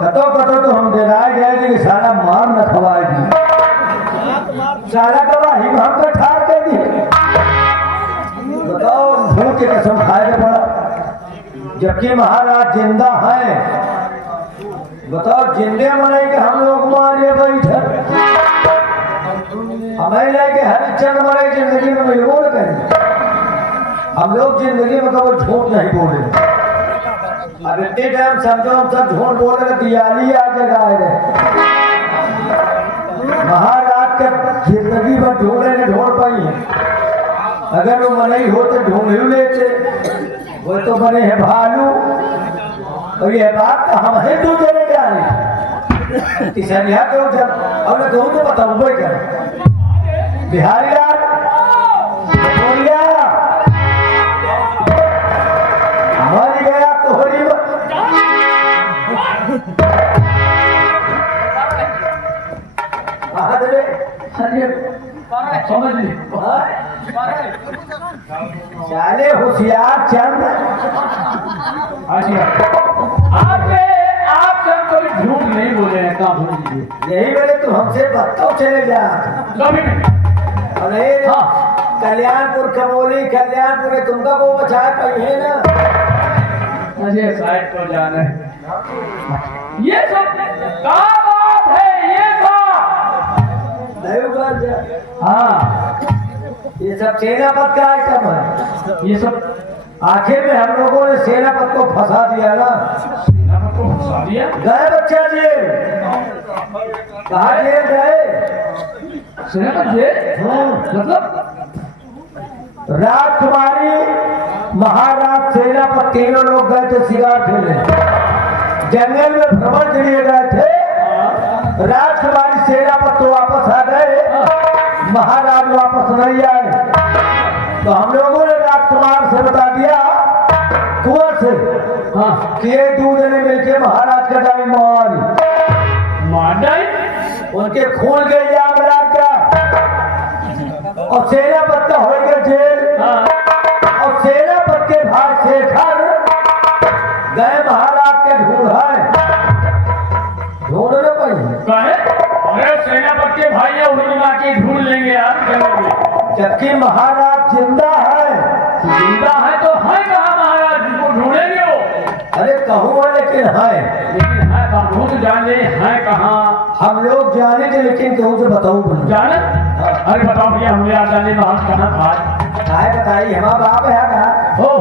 कतो कतो तो हम डराए गए कि सारा मार न खवाएगी, सारा गवाही हम तो ठार कर दिए। बताओ झूठ की कसम खाए के पड़ा, जबकि महाराज जिंदा हैं। बताओ जिंदे मरे के हम लोग मारे बैठे, हमें लेके हरिचंद मरे जिंदगी में मिलबो न करें। हम लोग जिंदगी में कभी झूठ नहीं बोले। अब इतने टाइम समझो हम सब झूठ बोले तो दियाली आ जगाए रहे। महाराज के जिंदगी में ढूंढे नहीं ढूंढ पाई है। अगर वो मनाई हो तो ढूंढ ही लेते, वो तो बने हैं भालू। और ये बात तो हम ही दो जने जाने तीसरिया के उधर अब कहूँ तो बताऊँ कोई कर बिहारी लाल बोलिया मर गया तोहरी समझ ली। चाले होशियार चंद आप सब कोई झूठ नहीं बोले हैं, काम हो लीजिए। यही बोले तू हमसे बत्तों चले जा। अरे कल्याणपुर कमोली कल्याणपुर में तुमका को बचाए पाई है ना। मुझे साइड को जाना है। ये सब क्या बात है, ये सब नहीं उगार जा। हाँ ये सब सेनापत का आइटम है। ये सब आखिर में हम लोगों ने सेनापत को फंसा दिया ना। आपको फंसा दिया। गए बच्चा जेल, कहा जेल गए। सेनापत जेल मतलब राजकुमारी महाराज सेनापत तीनों लोग गए थे शिकार खेलने, जंगल में भ्रमण के लिए गए थे। राजकुमारी सेनापत तो वापस आ गए, महाराज वापस नहीं आए। तो हम लोगों ने राजकुमार से बता दिया कुंवर से कि ये दो जने मिलके महाराज का डाई मारी, उनके खून के इल्जाम लग गया और सेनापत का हो गया जेल। और सेनापत के भाई शेखर गए महाराज के ढूंढने पाई। अरे सेनापत के भाई है, उन्हें के ढूंढ लेंगे यार। जबकि महाराज जिंदा है। जिंदा है तो है कहाँ महाराज, जिनको ढूंढेंगे वो। अरे कहूँ लेकिन है, लेकिन है कहाँ, खुद जाने है कहाँ। हम लोग जाने थे लेकिन कहूँ से बताऊँ जाने। अरे बताओ भैया, हमें याद जाने बाहर कहाँ था। काय बताइए, हमारा बाप है कहा हो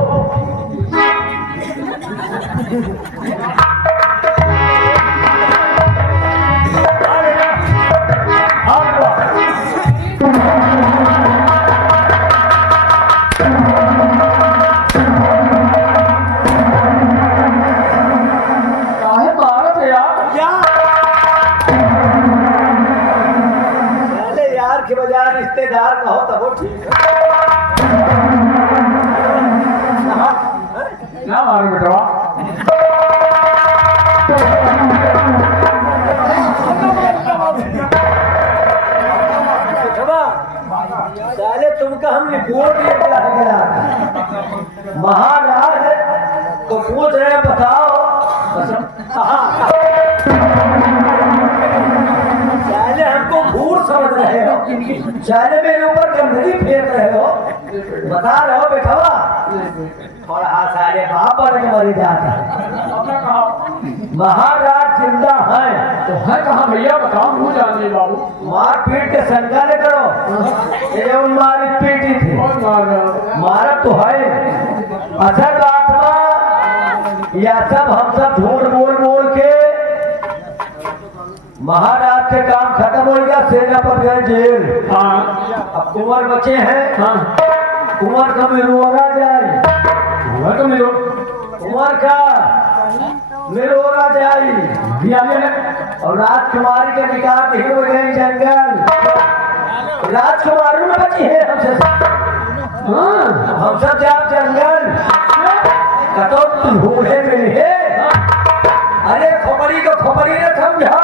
के बजाय रिश्तेदार कहो तो वो ठीक है। क्या मारो बेटवा। साले तुमका हम रिपोर्ट लेके आएगा। महाराज तो पूछ रहे बताओ साले हमको भूल समझ रहे हो, साले मेरे ऊपर गंदगी फेंक रहे हो। बता रहे हो बेटवा और सारे बाप और मर जाता है। अपना कहा महाराज जिंदा है तो है कहाँ भैया बताओ मुँह जाने बाबू। मार पीट के शंका न करो, ये जो मारी पीटी थी कौन मार मारा तो है। असल बात में या सब हम सब झूठ बोल बोल के महाराज के काम खत्म हो गया, सेना पर गए जेल। हाँ अब कुंवर बचे हैं, हाँ कुंवर का मिरोरा जाए, हुआ तो मेरे कुंवर का मिरोरा जाए भैया है। और राजकुमारी के निकाह नहीं हो गए जंगल। राजकुमारी में बची है हमसे, हाँ हम सब जाओ जंगल कतो ढूंढे मिले। अरे खोपड़ी को खोपड़ी न समझो,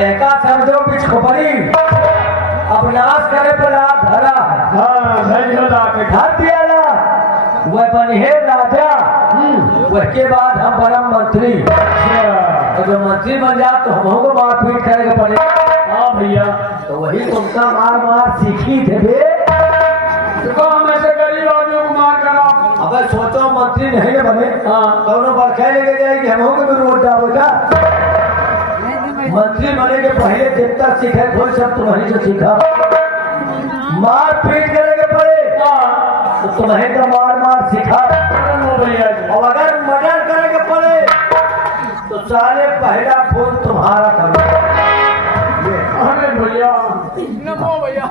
एका समझो बीच खोपड़ी। अब नाश करे पर आप धरा हाँ धन्यवाद धर दिया ला, वह बने राजा। वह के बाद हम परम मंत्री, और जो मंत्री बन जाए तो हम को मार पीट करेगा पड़ेगा। हाँ भैया तो वही तुमका मार मार सीखी थे बे। देखो हम ऐसे गरीब आदमियों को मार कर अब सोचो मंत्री नहीं न बने, हाँ दोनों बरखे लेके जाएगी, हम को भी रोड जाओगा। मंत्री बने के पहले जितना सीखे कोई सब तुम्हारी से सीखा। मार पीट करेंगे पड़े तो तुम्हें तो मार मार सिखा। भैया और अगर मर्डर करेंगे पड़े तो साले पहला खून तुम्हारा करो। अरे भैया नमो भैया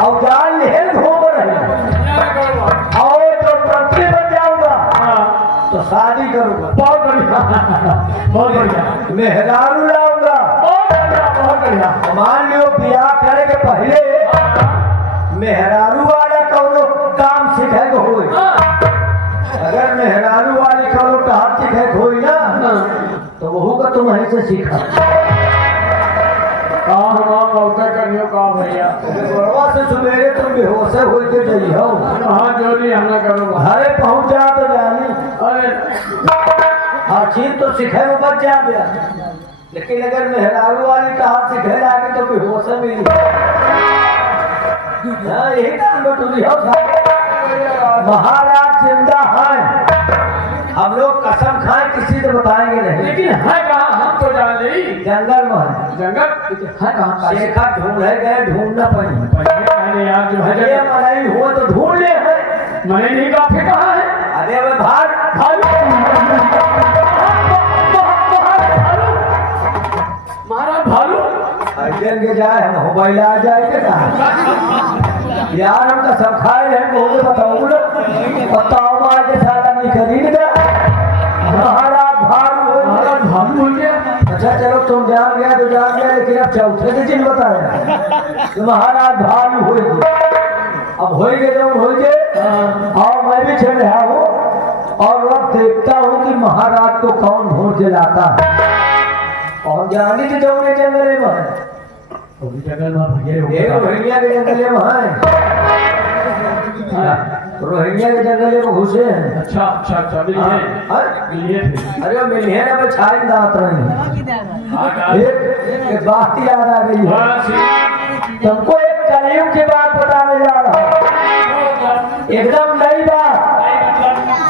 और जान ले घूम रहे और जो मंत्री बन जाऊंगा तो शादी करूंगा, बहुत बढ़िया बहुत बढ़िया मेहरारू लाऊंगा। बहुत बढ़िया। मान लियो ब्याह करे के पहले मेहरारू वाला कौनो काम सीखे को होई। अगर मेहरारू वाली कौनो काम सीखे को होई ना तो वहू का तुम वहीं से सीखा। काम हम मौका करियो का भैया। गोरवा से सवेरे तुम बेहोश होई के जई हो, हाँ जोरी हमने करो। घरे पहुंच जा तो जानी अरे हर चीज तो सीखे में बच जा गया, लेकिन अगर मेहरारू वाली कहा सीखे लागे तो बेहोश मिली। यही काम बटूरी हो। महाराज जिंदा है, हम लोग कसम खाएं किसी से बताएंगे नहीं। लेकिन है कहाँ हम तो जान ली जंगल में है। जंगल है कहाँ शेखा ढूंढे गए, ढूंढना पड़ी। पहले यार जो है अरे मलाई हुआ तो ढूंढ ले है। मैंने नहीं कहा फिर कहाँ है। अरे वे भाग महाराज भालू अर्जन के जाए हम मोबाइल आ जाएंगे यार। हम कसम खाए रहे मुझे बताऊंगा बताओ आज सारा नहीं खरीद महाराज भालू। महाराज भालू हो गया। अच्छा चलो तुम जान गया तो जान गया, लेकिन अब चौथे के दिन बताया तो महाराज भालू होगी। अब हो गए जब हो गए और मैं भी चल रहा हूँ और अब देखता हूँ कि महाराज को कौन ढूंढ के लाता है। और जानी तो जाऊंगे जंगले में, जंगल में भैया रोहिंग्या के जंगले में है। रोहिंग्या के जंगले में घुसे हैं। अच्छा अच्छा अच्छा मिलिए थे। अरे मिलिए ना, मैं छाई दांत रही। एक बात याद आ गई है, तुमको एक कलयुग की बात बताने जा रहा हूँ, एकदम नई बात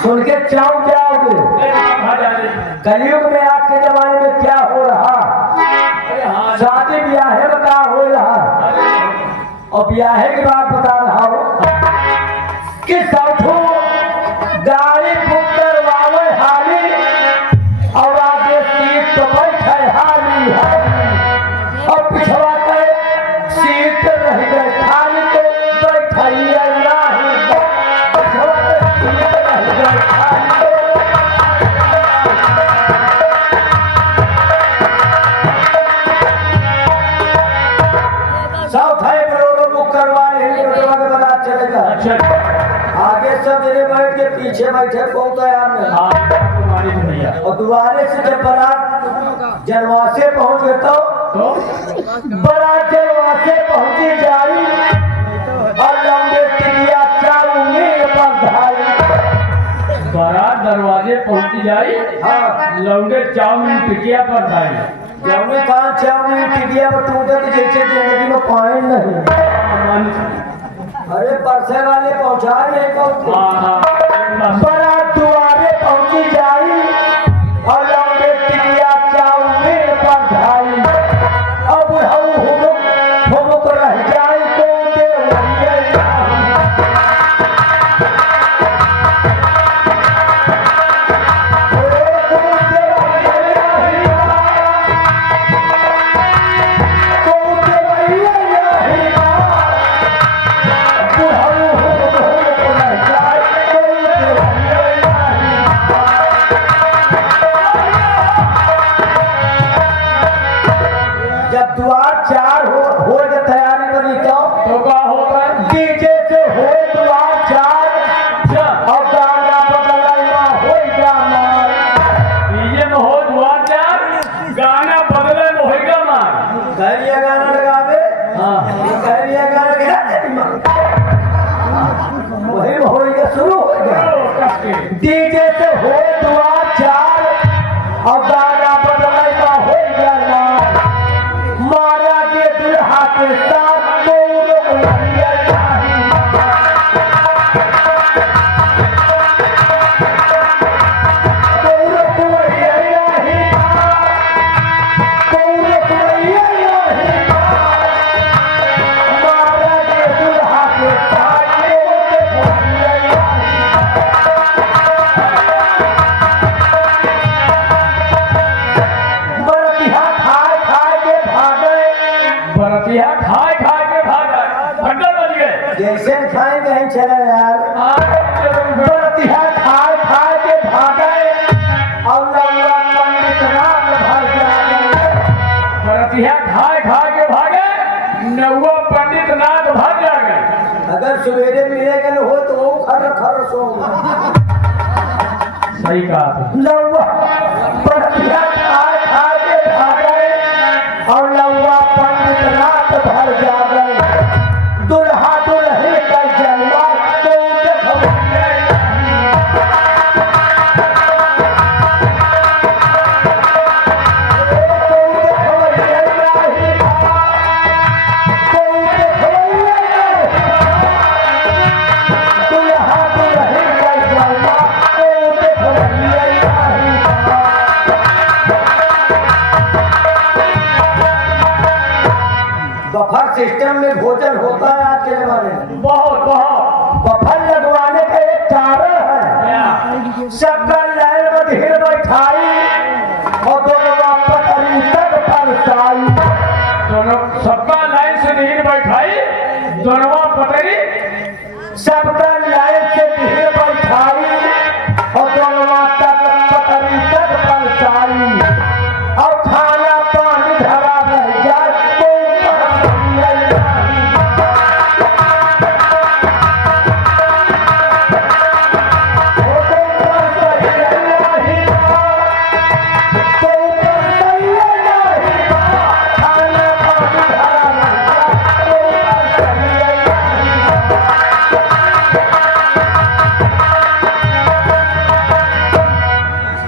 सुन के चाव जाओगे। कलयुग में आज के जमाने में क्या हो रहा, शादी ब्याह में क्या हो रहा, और ब्याह की बात बता रहा हूँ कि साधु गाड़ी बुक करवावे हाली और आगे सीट तो बैठे हाली और पिछवा पे सीट रह गए खाली तो बैठाइए नहीं, पिछवा पे सीट रह गए खाली तो। साउथ है बरोबर बुक करवाए के बना चलेगा। आगे सब मेरे बैठ के पीछे बैठे बहुत तैयार नहीं। भैया और दोबारे से जब बारात जनवासे पहुंच गए तो बारात जनवासे पहुंची जाई और लंबे टिकिया चालूंगी बंधाई। बारात दरवाजे पहुंची जाई। हाँ लौंडे चाउमीन टिकिया पर भाई जमने कहा चालूंगी टिकिया पर टूटे तो जैसे जिंदगी में पॉइंट नहीं। अरे परसे वाले पहुंचा रहे हाँ हाँ साथ को रखवैया नाही बरतिया खाए खाए के भाग गए, भंडर बज गए। जैसे खाए कहीं चले यार बरतिया खाए खाए के भागे और लौरा पंडित राम भर जाए बरतिया खाए खाए के भागे, नौवा पंडित नाथ भर जा गए। अगर सवेरे मिले गए हो तो वो खर खर सो सही कहा आपने। लौरा बरतिया खाए खाए के भागे और लौरा पंडित रात भर जाए दुल्हा दुल्ही का जलवा तो देखवैया बफर सिस्टम में भोजन होता है आज के जमाने में। बहुत बहुत बफर लगवाने का एक कारण है सबका लाइन में धीरे बैठाई और दोनों पतली तक परसाई दोनों सबका लाइन से नहीं बैठाई, दोनों पतरी सबका लाइन से धीरे बैठाई और दोनों तक पतली तक परसाई और खाना पानी धरा रह जाए तो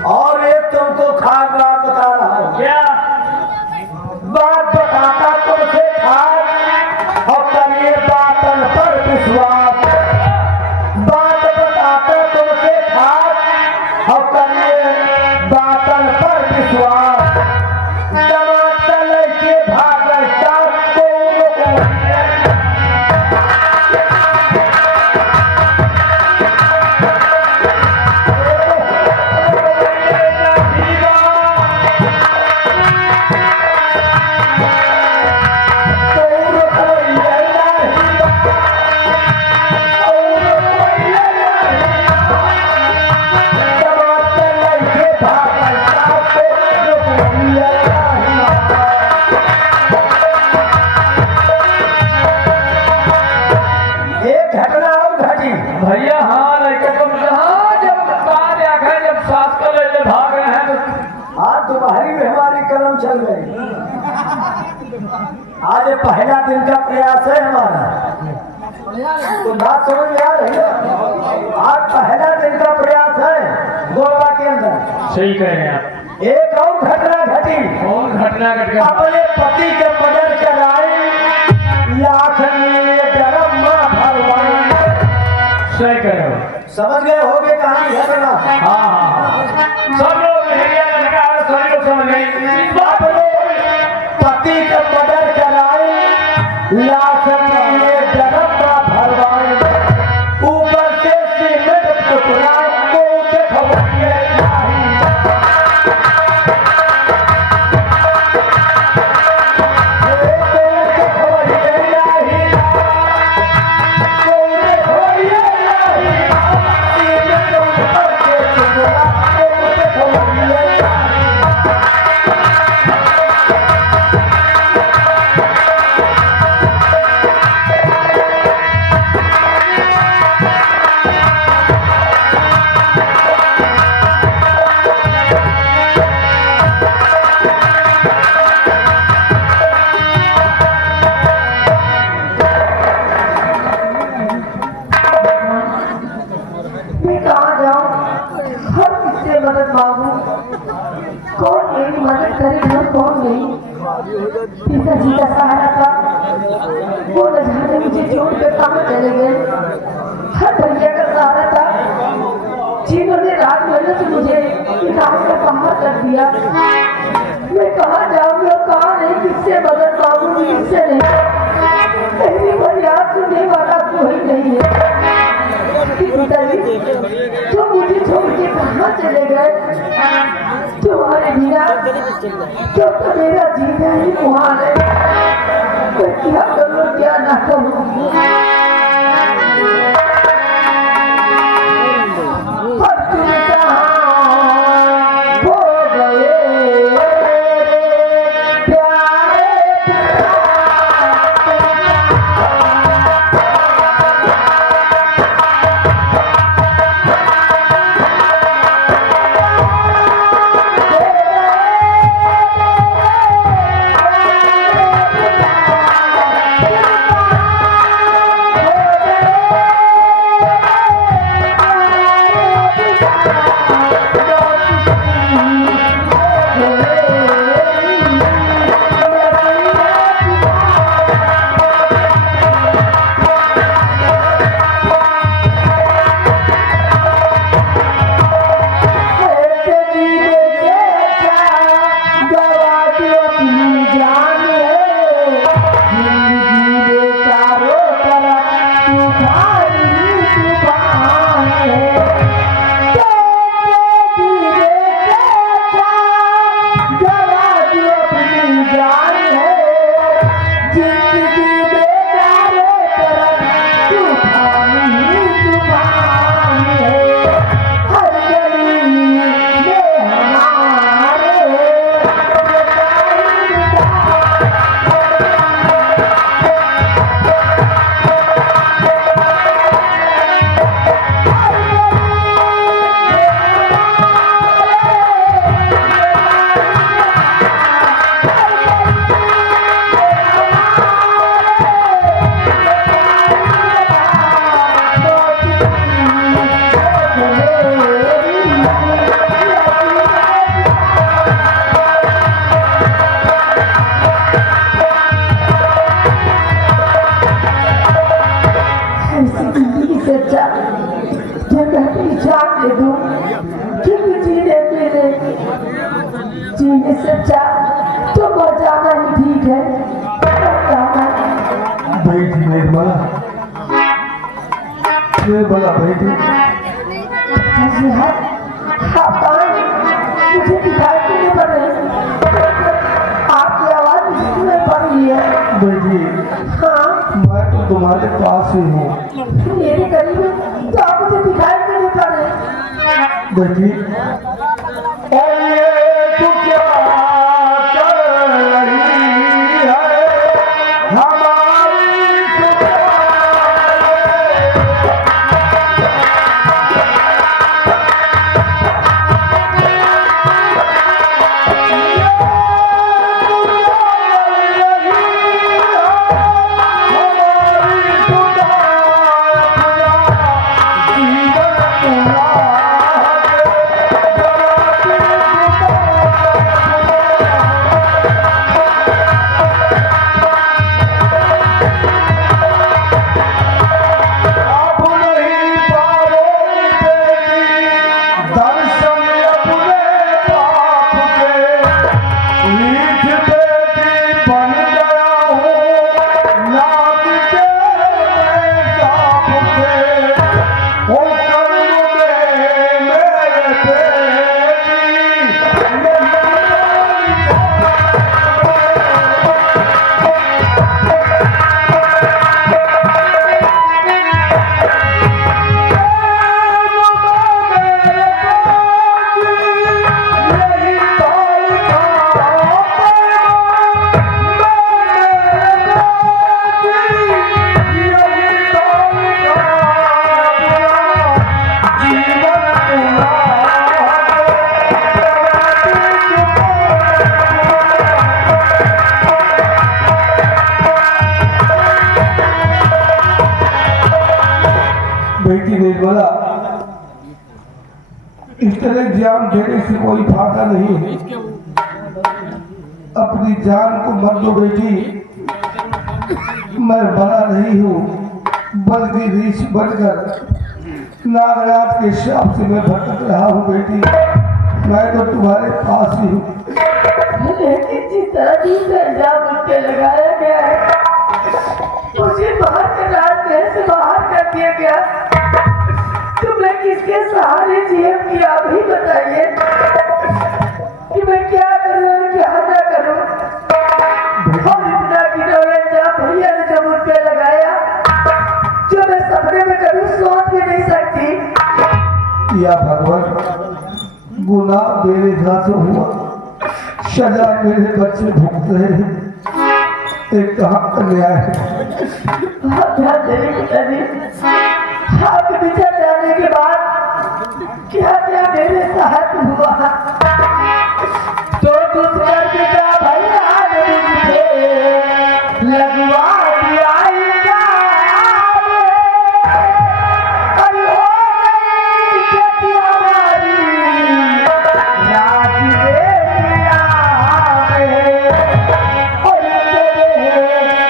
और एक तुमको खास बात बता रहा हूँ क्या बात बताता तुमसे खास और करिए बातन पर विश्वास बात बताता तुमसे खास और करिए बातन पर विश्वास टमाटर लेके भागता तो एक घटना और घटी भैया? हाँ लड़के तुम कहाँ जब बात आखिर जब सास को ले भाग रहे हैं तो आज दोपहरी में हमारी कलम चल गई आज ये पहला दिन का प्रयास है हमारा तो बात समझ में आ रही है आज पहला दिन का प्रयास है गोवा के अंदर सही कह रहे हैं आप। एक और घटना घटी कौन घटना घट गया? अपने पति के मदद कराई लाख में गरम माँ भरवाई सही कह रहे हो। समझ गए होगे कहानी घटना हाँ हाँ सब लोग लहरिया लड़का और सभी लोग समझ गए इस बात को। पति का मदद कराई लाख में गरम माँ भरवाई ऊपर से सीमेंट टुकड़ा को देखवैया नाही छोड़ के कहाँ चले गए? हर भैया का सहारा था जिन्होंने रात मेरे से मुझे इलाज से बाहर कर दिया। मैं कहाँ जाऊंगी और कहाँ नहीं, किससे मदद मांगूंगी, किससे नहीं। मेरी फरियाद सुनने वाला कोई नहीं है। पिताजी तुम मुझे छोड़ के कहाँ चले गए? तुम्हारे बिना तो मेरा जीना ही मुहाल है। मैं क्या करूँ क्या ना करूँ? जीने से अच्छा तो मर जाना ही ठीक है। बेटी निर्मला, निर्मला बेटी, मुझे दिखाई नहीं पड़ रही, आपकी आवाज सुनाई पड़ रही है। बेटी हाँ मैं तो तुम्हारे पास ही हूँ। मेरे करीब है तो आप मुझे दिखाई नहीं पड़ रहे। बेटी तू क्या कर रही है हमारी बेटी निर्मला, इस तरह जान देने से कोई फायदा नहीं है। अपनी जान को मत दो बेटी, मैं बड़ा नहीं हूँ। बल की रीछ बनकर नागराज के शाप से मैं भटक रहा हूँ बेटी। मैं तो तुम्हारे पास ही हूँ। लेकिन जिस तरह दूसरा इल्जाम उन पे लगाया गया है, मुझे बाहर के रात घर से बाहर कर दिया गया, तो मैं किसके सहारे जियम की आप ही बताइए कि मैं क्या करूं और क्या ना करूं। और इतना घिनौना इल्जाम भैया ने जब उन पे लगाया, जो मैं सपने में कभी सोच भी नहीं सकती। या भगवान, गुनाह मेरे हाथ हुआ, सजा मेरे बच्चे भुगत रहे हैं। एक कहाँ अन्याय है। आप ध्यान देने पिताजी, आपके पीछे जाने के बाद क्या क्या मेरे साथ हुआ, तो दूसरा पिता भैया ने मुझे लगवा दिया इल्जाम। और हो गई खेती हमारी राज बेटिया में, और तेरे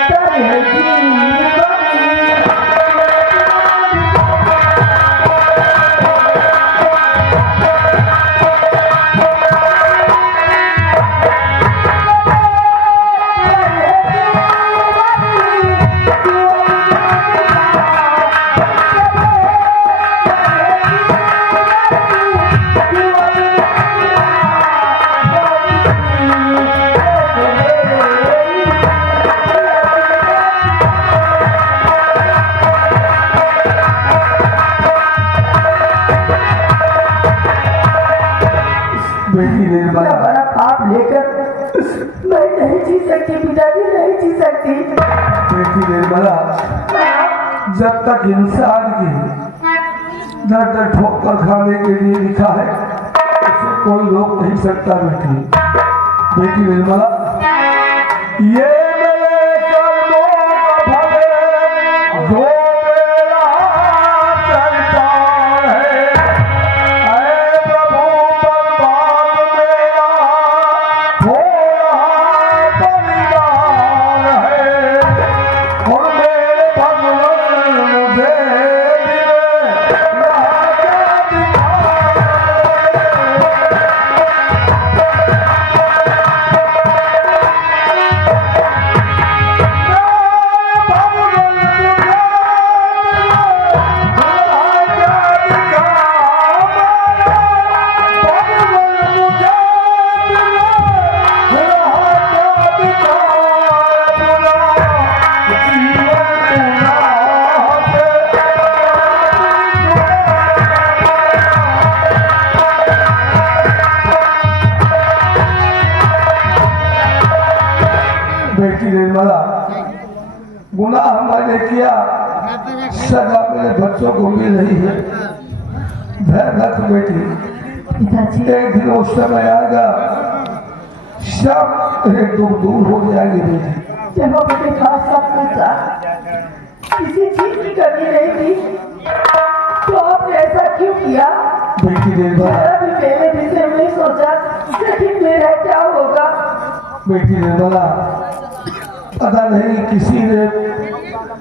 तरह की बेटी निर्मला, बड़ा पाप लेकर मैं नहीं जी सकती पिताजी, नहीं जी सकती। बेटी निर्मला, जब तक इंसान की दर दर ठोकर खाने के लिए लिखा है, उसे कोई रोक नहीं सकता। बेटी बेटी निर्मला, ये मेरे कर्मों का फल है, जो मेरा करता है। ऐ प्रभु, बर्बाद मेरा हो रहा परिवार है, और मेरे भगवान मुझे बेटी निर्मला, गुनाह मैंने किया, सजा मेरे बच्चों को मिल रही है। धैर्य रख बेटी, पिताजी एक दिन वो समय आएगा, सब एक दुख दूर हो जाएंगे बेटी। जब अपने पास सब कुछ था, किसी चीज की कमी नहीं थी, तो आपने ऐसा क्यों किया? बेटी निर्मला, जरा भी मेरे विषय में सोचा, लेकिन मेरा क्या होगा? बेटी निर्मला, पता नहीं किसी ने,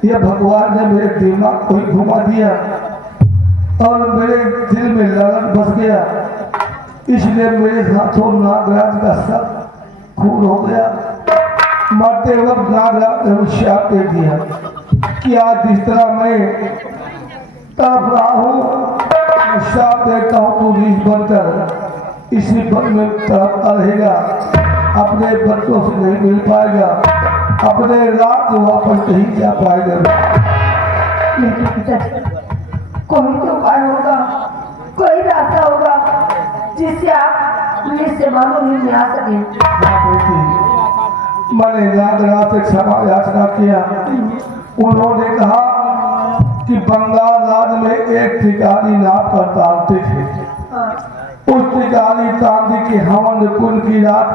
ये भगवान ने मेरे दिमाग को ही घुमा दिया और मेरे दिल में लगन बस गया, इसलिए मेरे हाथों नागराज का सब खून हो गया। मरते वक्त नागराज ने श्राप दे दिया कि आज जिस तरह मैं तड़प रहा हूँ, मैं श्राप देता हूँ तू रीछ बनकर इसी वन में तड़पता रहेगा, अपने बच्चों से नहीं मिल पाएगा, अपने रात वापस नहीं जा पाएगा। लेकिन पिताजी, कोई तो उपाय होगा, कोई रास्ता होगा जिससे आप मुझसे मालूम में आ सके। मैंने नागराज से क्षमा याचना किया। उन्होंने कहा कि बंगाल राज्य में एक ठिकानी नाप कर तांत्रिक है, उस ठिकानी तांत्रिक के हवन कुंड की रात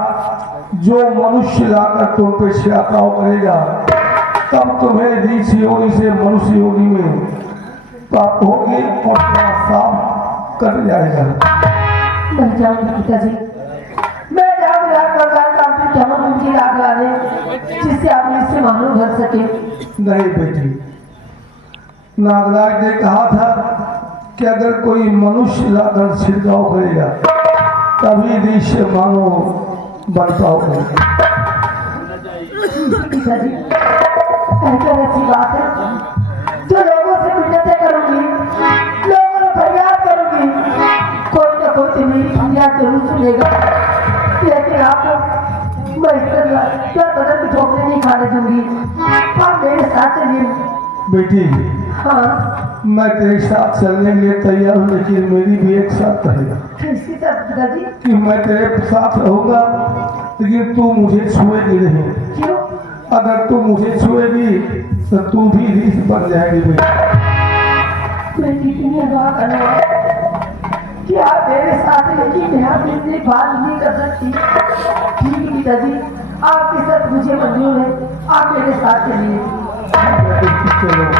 जो मनुष्य लाकर तुम पे छिड़काव करेगा, तब तुम्हें रीछ योनि से मनुष्य योनि में प्राप्त होगी और तुम्हारा साफ कर जाएगा। मैं जाऊंगी पिताजी, मैं जाऊंगी उनकी रात वाले, जिससे आप इससे मालूम भर सके। नहीं बेटी, नागराज ने कहा था कि अगर कोई मनुष्य लाकर छिड़काव करेगा तभी ऋषि मानो बर्ताव करेगा। पिताजी अगर ऐसी बात है तो लोगों से मिन्नतें करूंगी, लोगों में फरियाद करूंगी, कोई ना कोई तो मेरी फरियाद जरूर सुनेगा। लेकिन आप मैं इस तरह बदल में ठोकरे नहीं खाने दूंगी। आप मेरे साथ चलिए। बेटी हाँ मैं तेरे साथ चलने के लिए तैयार हूँ, लेकिन मेरी भी एक शर्त है कैसी तरह पिताजी? कि मैं तेरे साथ रहूंगा लेकिन तू मुझे छुएगी नहीं। क्यों? अगर तू मुझे छुएगी तो तू भी रीस बन जाएगी बेटी। मैं कितनी अदा करना कि आप मेरे साथ लेकिन मैं आप इतनी बात नहीं कर सकती। ठीक है पिताजी, आपकी शर्त मुझे मंजूर है, आप मेरे साथ चलिए। चलो